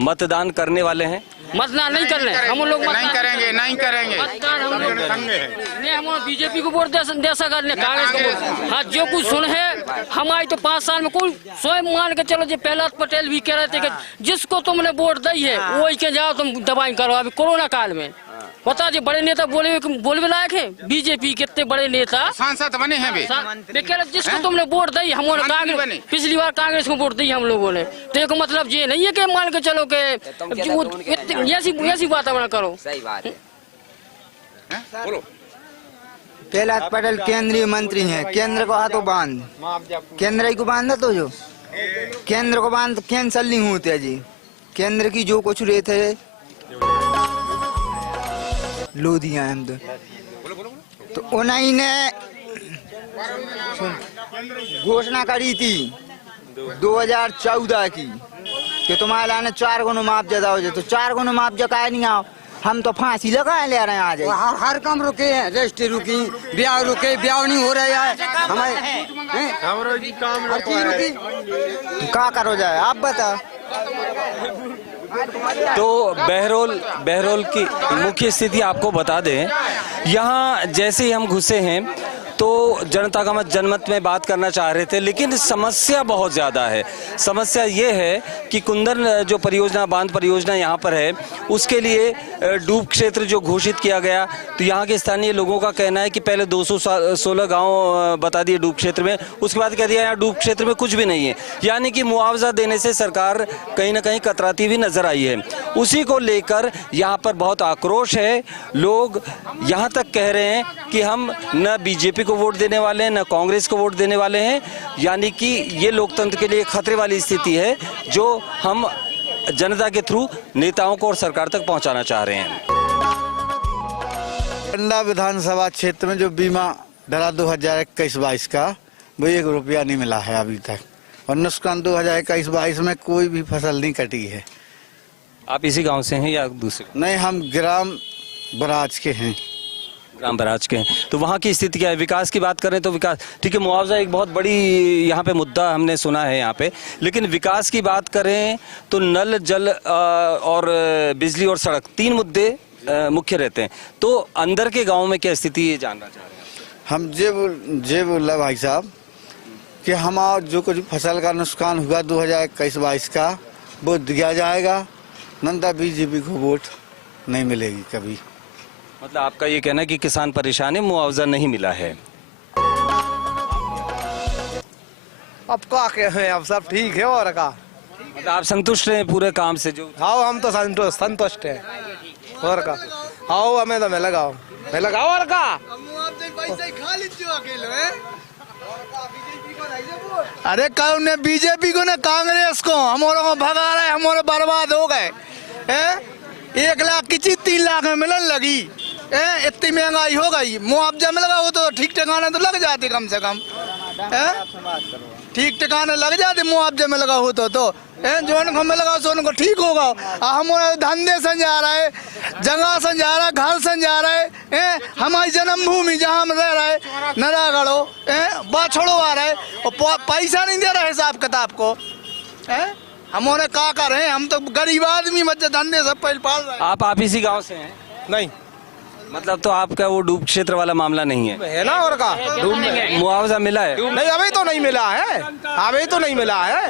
मतदान करने वाले हैं? मतदान नहीं करने हम लोग नहीं करेंगे मतदान हम लोग नहीं हम बीजेपी को वोट दे करने कांग्रेस को वोट। हाँ जो कुछ सुन है हमारी तो 5 साल में कोई स्वयं मान के चलो जो प्रहलाद पटेल भी कह रहे थे कि जिसको तुमने वोट दी है वही के जाओ तुम दवाई करो। अभी कोरोना काल में पता जी बड़े नेता बोलने लायक है बीजेपी कितने बड़े नेता सांसद बने हैं जिसको तुमने वोट दी हमारे कांग्रेस पिछली बार कांग्रेस को वोट दी हम लोगों ने तो एक मतलब ये नहीं है कि मान के चलो के ऐसी वातावरण करो। सही बात है। प्रहलाद पटेल केंद्रीय मंत्री हैं केंद्र को हाथों बांध केंद्र को बांधा तो जो केंद्र को बांध कैंसल नहीं होते है जी केंद्र की जो कुछ रेत है लो दिया हम तो उन्हीं ने घोषणा करी थी 2014 की कि तुम्हारे लाने 4 गुना मुआवजा दो तो 4 गुना मुआवजा का नहीं आओ हम तो फांसी लगा ले रहे हैं आज हर काम रुके हैं रजिस्ट्री रुकी ब्याह रुके ब्याह नहीं हो रहा है हमारे क्या करो जाए आप बता। तो बहरोल की मुख्य स्थिति आपको बता दें। यहाँ जैसे ही हम घुसे हैं तो जनता का मत जनमत में बात करना चाह रहे थे लेकिन समस्या बहुत ज़्यादा है। समस्या ये है कि कुंदन जो परियोजना बांध परियोजना यहाँ पर है उसके लिए डूब क्षेत्र जो घोषित किया गया तो यहाँ के स्थानीय लोगों का कहना है कि पहले 216 गांव बता दिए डूब क्षेत्र में उसके बाद कह दिया यहाँ डूब क्षेत्र में कुछ भी नहीं है यानी कि मुआवजा देने से सरकार कहीं ना कहीं कतराती हुई नजर आई है। उसी को लेकर यहाँ पर बहुत आक्रोश है। लोग यहाँ तक कह रहे हैं कि हम न बीजेपी को वोट देने वाले हैं न कांग्रेस को वोट देने वाले हैं यानी कि ये लोकतंत्र के लिए खतरे वाली स्थिति है जो हम जनता के थ्रू नेताओं को और सरकार तक पहुंचाना चाह रहे हैं। बंडा विधानसभा क्षेत्र में जो बीमा धरा 2021-22 का वो 1 रुपया नहीं मिला है अभी तक और नुकसान 2021-22 में कोई भी फसल नहीं कटी है। आप इसी गांव से हैं या दूसरे? नहीं हम ग्राम बराज के हैं। ग्राम बराज के हैं तो वहाँ की स्थिति क्या है? विकास की बात करें तो विकास ठीक है मुआवजा एक बहुत बड़ी यहाँ पे मुद्दा हमने सुना है यहाँ पे लेकिन विकास की बात करें तो नल जल और बिजली और सड़क 3 मुद्दे मुख्य रहते हैं। तो अंदर के गाँव में क्या स्थिति है जानना चाह रहे हैं हम जे बोला भाई साहब कि हमारा जो कुछ फसल का नुकसान हुआ 2021-22 का वो दिया जाएगा नंदा बीजेपी को वोट नहीं मिलेगी कभी। मतलब आपका ये कहना है कि किसान परेशान है मुआवजा नहीं मिला है। अब क्या कहें अब सब ठीक है और का मतलब आप संतुष्ट हैं पूरे काम से? जो हाँ हम तो संतुष्ट हैं और का आओ हमें तो मैं लगाओ और का अरे कल ने बीजेपी को ने कांग्रेस को हमारे को भगा रहे हमारे बर्बाद हो गए 1 लाख की चीज 3 लाख में मिलने लगी इतनी महंगाई हो गई मुआवजा में लगा हो तो ठीक ठिकाने तो लग जाते कम से कम ठीक ठिकाने लग जाते मुआवजे में लगा हो तो जो में लगा सो उनको ठीक होगा। हमारे धंधे से जा रहा है जगह से जा रहा है घर से जा रहा है हमारी जन्मभूमि जहाँ हम रह रहे नरागढ़ो बाछड़ो आ रहे और पैसा नहीं दे रहे हिसाब किताब को हमारे का कर रहे हैं हम तो गरीब आदमी बच्चे धंधे सब पहले पाल रहे हैं। आप इसी गांव से हैं? नहीं मतलब तो आपका वो डूब क्षेत्र वाला मामला नहीं है ना और का मुआवजा मिला है? नहीं अभी तो नहीं मिला है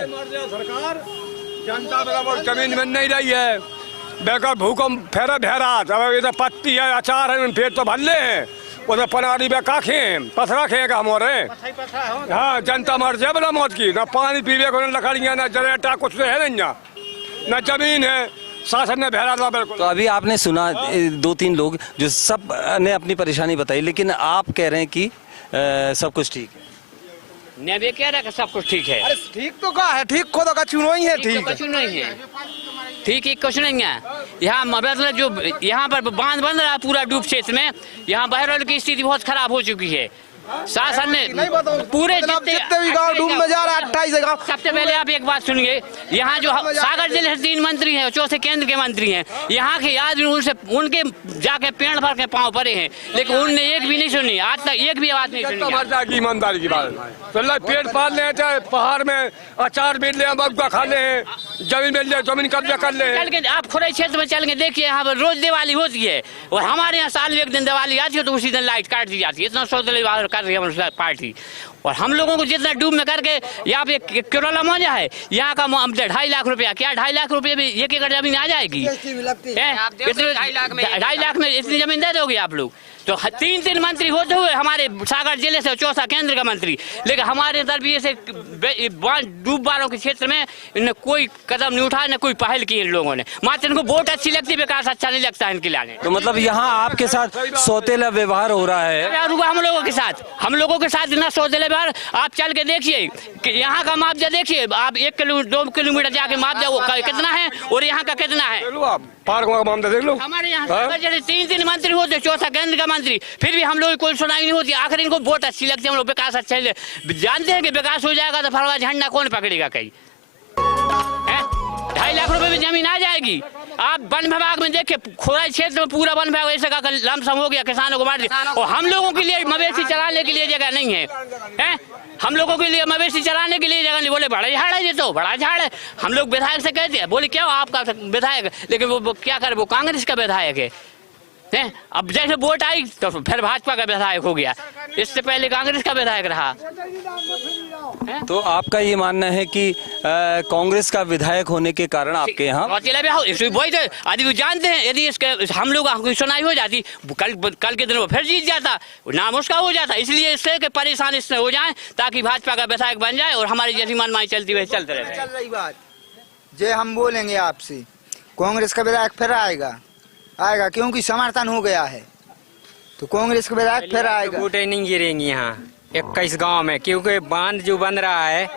सरकार जनता जमीन में नहीं रही है बेकार भूकंप फेरा भेरा अब ये तो पत्ती है अचार है पेट तो भल्ले हैं उधर पनारी में काखे पथरा खेगा हमारे हाँ जनता मर जाए बना मौत की ना पानी पीवे को ना लकड़ियाँ ना जनरेटर कुछ है नहीं ना जमीन है शासन ने बहरा था बिल्कुल। तो अभी आपने सुना 2-3 लोग जो सब ने अपनी परेशानी बताई लेकिन आप कह रहे हैं कि सब कुछ ठीक है। ने कह रहा है सब कुछ ठीक है। अरे ठीक तो का है, ठीक खुद का चुनो ही है, ठीक कुछ नहीं है, ठीक ही कुछ नहीं है। यहाँ मतलब जो यहाँ पर बांध बन रहा है पूरा डूब क्षेत्र में, यहाँ बहरौल की स्थिति बहुत खराब हो चुकी है। शासन ने पूरे जितने भी गांव डूब में जा रहा है, 28 गांव। सबसे पहले आप एक बात सुनिए, यहाँ जो सागर जिले से 3 मंत्री हैं, चौथे केंद्र के मंत्री हैं, यहाँ के आदमी उनसे उनके जाके पेड़ भर के पांव पड़े हैं, लेकिन उनने एक भी नहीं सुनी, आज तक एक भी आवाज नहीं सुनी। ईमानदारी की बात, पेड़ पाल ले, चाहे पहाड़ में अचार बेच ले, मक्का खा ले, जमीन बेच ले, जमीन कब्जा कर ले। चल के आप खुले क्षेत्र में चल के देखिए, यहाँ पर रोज दिवाली होती है, और हमारे यहाँ साल में एक दिन दिवाली आती है तो उसी दिन लाइट काट दी जाती है। इतना सौदे कर रही है पार्टी, और हम लोगों को जितना डूब में करके यहाँ पे किरोला मौजा है, यहाँ का 2.5 लाख रुपया, क्या 2.5 लाख रुपये में 1 एकड़ जमीन आ जाएगी? 2.5 लाख में इतनी जमीन दे दोगे आप लोग? तो 3 मंत्री होते हुए हमारे सागर जिले से चौथा केंद्र का मंत्री, लेकिन हमारे तरफ से डूब बारों के क्षेत्र में इन्हें कोई कदम नहीं उठाया, न कोई पहल की इन लोगों ने। मात्र इनको वोट अच्छी लगती है, विकास अच्छा नहीं लगता है इनके लाने। तो मतलब यहाँ आपके साथ सौतेला व्यवहार हो रहा है? हम लोगों के साथ, हम लोगों के साथ इतना सौतेला व्यवहार। आप चल के देखिए कि यहाँ का मुआवजा देखिए, आप 1-2 किलोमीटर जाके मुआवजा कितना है और यहाँ का कितना है। पार्क का मामला देख लो, हमारे यहाँ 3 मंत्री होते, चौथा केंद्र का मंत्री, फिर भी हम लोग कोई सुनाई नहीं होती। आखिर इनको वोट अच्छी लगती है, हम लोग विकास अच्छा जानते हैं कि विकास हो जाएगा तो फरवा झंडा कौन पकड़ेगा? कहीं 2.5 लाख रुपए में जमीन आ जाएगी। आप वन विभाग में देखिए, खुदाई क्षेत्र में पूरा वन विभाग ऐसे का लमसम हो गया, किसानों को मार दिया, और हम लोगों के लिए मवेशी चलाने के लिए जगह नहीं है, हम लोगों के लिए मवेशी चलाने के लिए जगह नहीं। बोले बड़ा झाड़ है, ये तो बड़ा झाड़ है। हम लोग विधायक से कहते हैं, बोले क्या आपका विधायक, लेकिन वो क्या करे, वो कांग्रेस का विधायक है। अब जैसे वोट आई तो फिर भाजपा का विधायक हो गया, इससे पहले कांग्रेस का विधायक रहा। तो आपका ये मानना है कि कांग्रेस का विधायक होने के कारण आपके यहाँ वही तो आदि जानते हैं, यदि इसके हम लोग की सुनाई हो जाती, कल के दिन वो फिर जीत जाता, नाम उसका हो जाता। इसलिए इससे कि परेशान इससे हो जाए ताकि भाजपा का विधायक बन जाए और हमारी जैसी मनमानी चलती हुई चलते रहे। चल रही बात जे हम बोलेंगे आपसे, कांग्रेस का विधायक फिर आएगा क्योंकि समर्थन हो गया है, तो कांग्रेस का विधायक फिर आएगा। वोटें नहीं गिरेंगी यहाँ 21 गांव में, क्योंकि बांध जो बन रहा है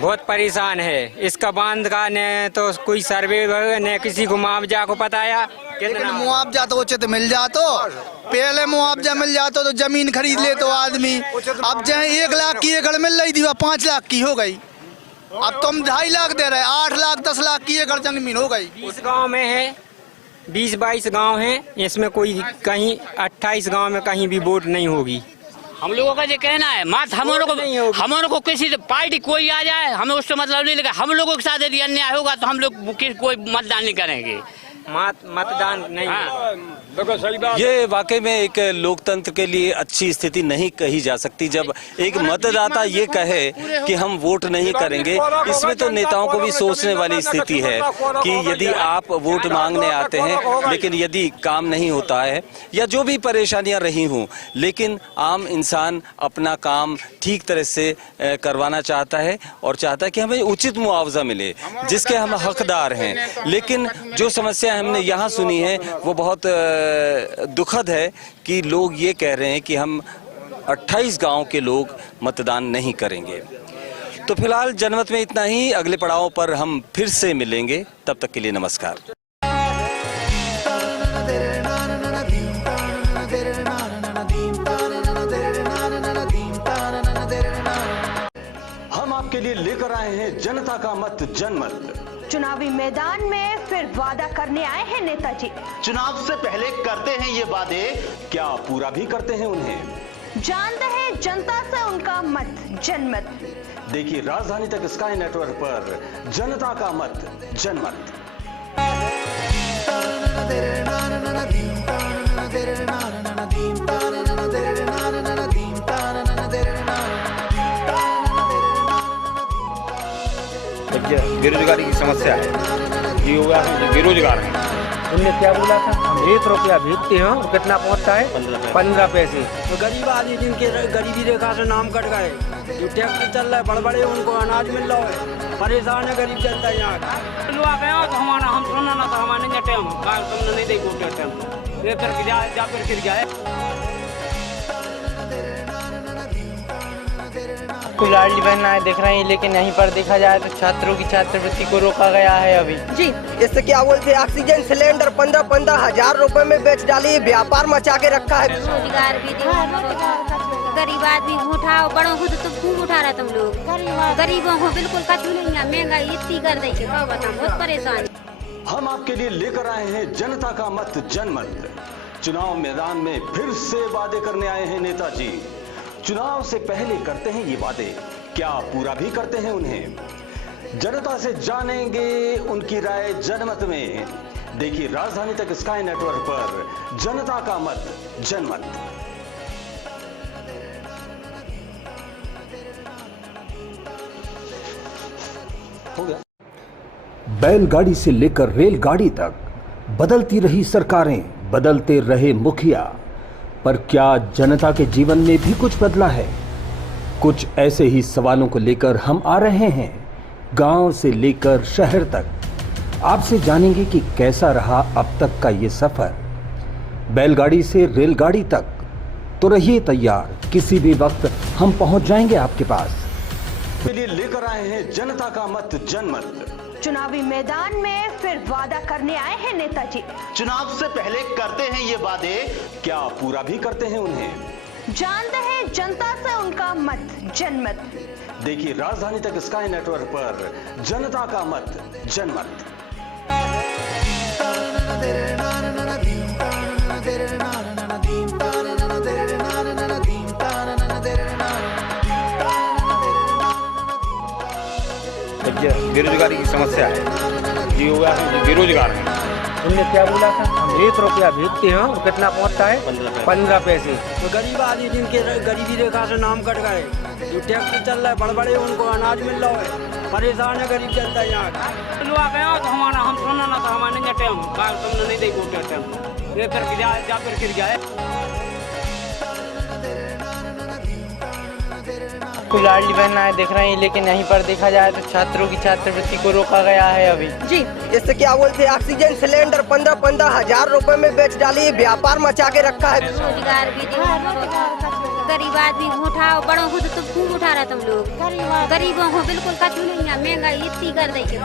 बहुत परेशान है। इसका बांध का न तो कोई सर्वे न किसी को मुआवजा को बताया। कितना मुआवजा तो उचित मिल जातो, पहले मुआवजा मिल जातो तो जमीन खरीद ले तो आदमी। अब चाहे 1 लाख की एकड़ मिल रही थी, 5 लाख की हो गई। अब तुम 2.5 लाख दे रहे, 8 लाख 10 लाख की एकड़ जमीन हो गई। इस गाँव में है 20-22 गांव हैं, इसमें कोई कहीं 28 गांव में कहीं भी वोट नहीं होगी। हम लोगों का ये कहना है, मात्र हमारे को किसी पार्टी कोई आ जाए हमें उससे मतलब नहीं, लेकिन हम लोगों के साथ यदि अन्याय होगा तो हम लोग कोई मतदान नहीं करेंगे। मतदान नहीं। ये वाकई में एक लोकतंत्र के लिए अच्छी स्थिति नहीं कही जा सकती जब एक मतदाता ये कहे कि हम वोट नहीं करेंगे। इसमें तो नेताओं को भी सोचने वाली स्थिति है कि यदि आप वोट मांगने आते हैं लेकिन यदि काम नहीं होता है या जो भी परेशानियां रही हों, लेकिन आम इंसान अपना काम ठीक तरह से करवाना चाहता है और चाहता है कि हमें उचित मुआवजा मिले जिसके हम हकदार हैं। लेकिन जो समस्या हमने यहाँ सुनी है वो बहुत दुखद है कि लोग ये कह रहे हैं कि हम 28 गांव के लोग मतदान नहीं करेंगे। तो फिलहाल जनमत में इतना ही, अगले पड़ाव पर हम फिर से मिलेंगे, तब तक के लिए नमस्कार। हम आपके लिए लेकर आए हैं जनता का मत जनमत। चुनावी मैदान में फिर वादा करने आए हैं नेताजी। चुनाव से पहले करते हैं ये वादे, क्या पूरा भी करते हैं उन्हें? जानते हैं जनता से उनका मत जनमत। देखिए राजधानी तक स्काई नेटवर्क पर जनता का मत जनमत। बेरोजगारी की समस्या है, ये हो गया बेरोजगार है। उनने क्या बोला था, हम 1 रुपया भेजते हैं और कितना पहुंचता है 15 पैसे। तो गरीब आदमी जिनके गरीबी रेखा से नाम कट गए, जो टैक्स चल रहा है बड़े उनको अनाज मिल रहा है, परेशान है गरीब जनता यहाँ तो हमारा हम सुनना ना था, हमारे नहीं टाइम तुमने नहीं देखो टाइम ये करके जा फिर जाए। बिल्कुल लाडली बहन आए दिख रही है, लेकिन यहीं पर देखा जाए तो छात्रों की छात्रवृत्ति को रोका गया है अभी। जी, इससे क्या बोलते हैं, ऑक्सीजन सिलेंडर 15-15 हजार रुपए में बेच डाली, व्यापार मचा के रखा है। रोजगार भी गरीब आदमी उठाओ, बड़ों को तो खूब उठा रहा तुम लोग, गरीबों को बिल्कुल कछु नहीं है। महंगाई इतनी कर दी के बताओ, बहुत परेशान। हम आपके लिए लेकर आए हैं जनता का मत जनमत। चुनाव मैदान में फिर से वादे करने आए हैं नेताजी। चुनाव से पहले करते हैं ये वादे, क्या पूरा भी करते हैं उन्हें? जनता से जानेंगे उनकी राय जनमत में। देखिए राजधानी तक स्काई नेटवर्क पर जनता का मत जनमत। हो गया। बैलगाड़ी से लेकर रेलगाड़ी तक बदलती रही सरकारें, बदलते रहे मुखिया, पर क्या जनता के जीवन में भी कुछ बदला है? कुछ ऐसे ही सवालों को लेकर हम आ रहे हैं गांव से लेकर शहर तक। आपसे जानेंगे कि कैसा रहा अब तक का ये सफर, बैलगाड़ी से रेलगाड़ी तक। तो रहिए तैयार, किसी भी वक्त हम पहुंच जाएंगे आपके पास। के लिए लेकर आए हैं जनता का मत जनमत। चुनावी मैदान में फिर वादा करने आए हैं नेताजी। चुनाव से पहले करते हैं ये वादे, क्या पूरा भी करते हैं उन्हें? जानते हैं जनता से उनका मत जनमत। देखिए राजधानी तक स्काई नेटवर्क पर जनता का मत जनमत। बेरोजगारी की समस्या है, जी हुआ बेरोजगार है। उनने क्या बोला था, हम 1 रुपया भेजते हैं और कितना पहुँचता है 15 पैसे। तो गरीब आदमी जिनके गरीबी रेखा से नाम कट गए, जो टैक्स चल रहा है, बड़े बड़े उनको अनाज मिल रहा है, परेशान है गरीब जनता यहाँ गया तो हमारा हम सुनना ना था, हमारे नहीं टाइम तुमने नहीं दे गोटे टाइम ये फिर जा फिर जाए। लाडली बहन आए दिख रही है, लेकिन यहीं पर देखा जाए तो छात्रों की छात्रवृत्ति को रोका गया है अभी। जी, इससे क्या बोलते हैं, ऑक्सीजन सिलेंडर 15-15 हजार रुपए में बेच डाली, व्यापार मचा के रखा है। रोजगार भी गरीब आदमी उठाओ, बड़ों को तो खूब उठा रहा तुम लोग, गरीबों को बिल्कुल कछु नहीं है। महंगाई इतनी कर दी के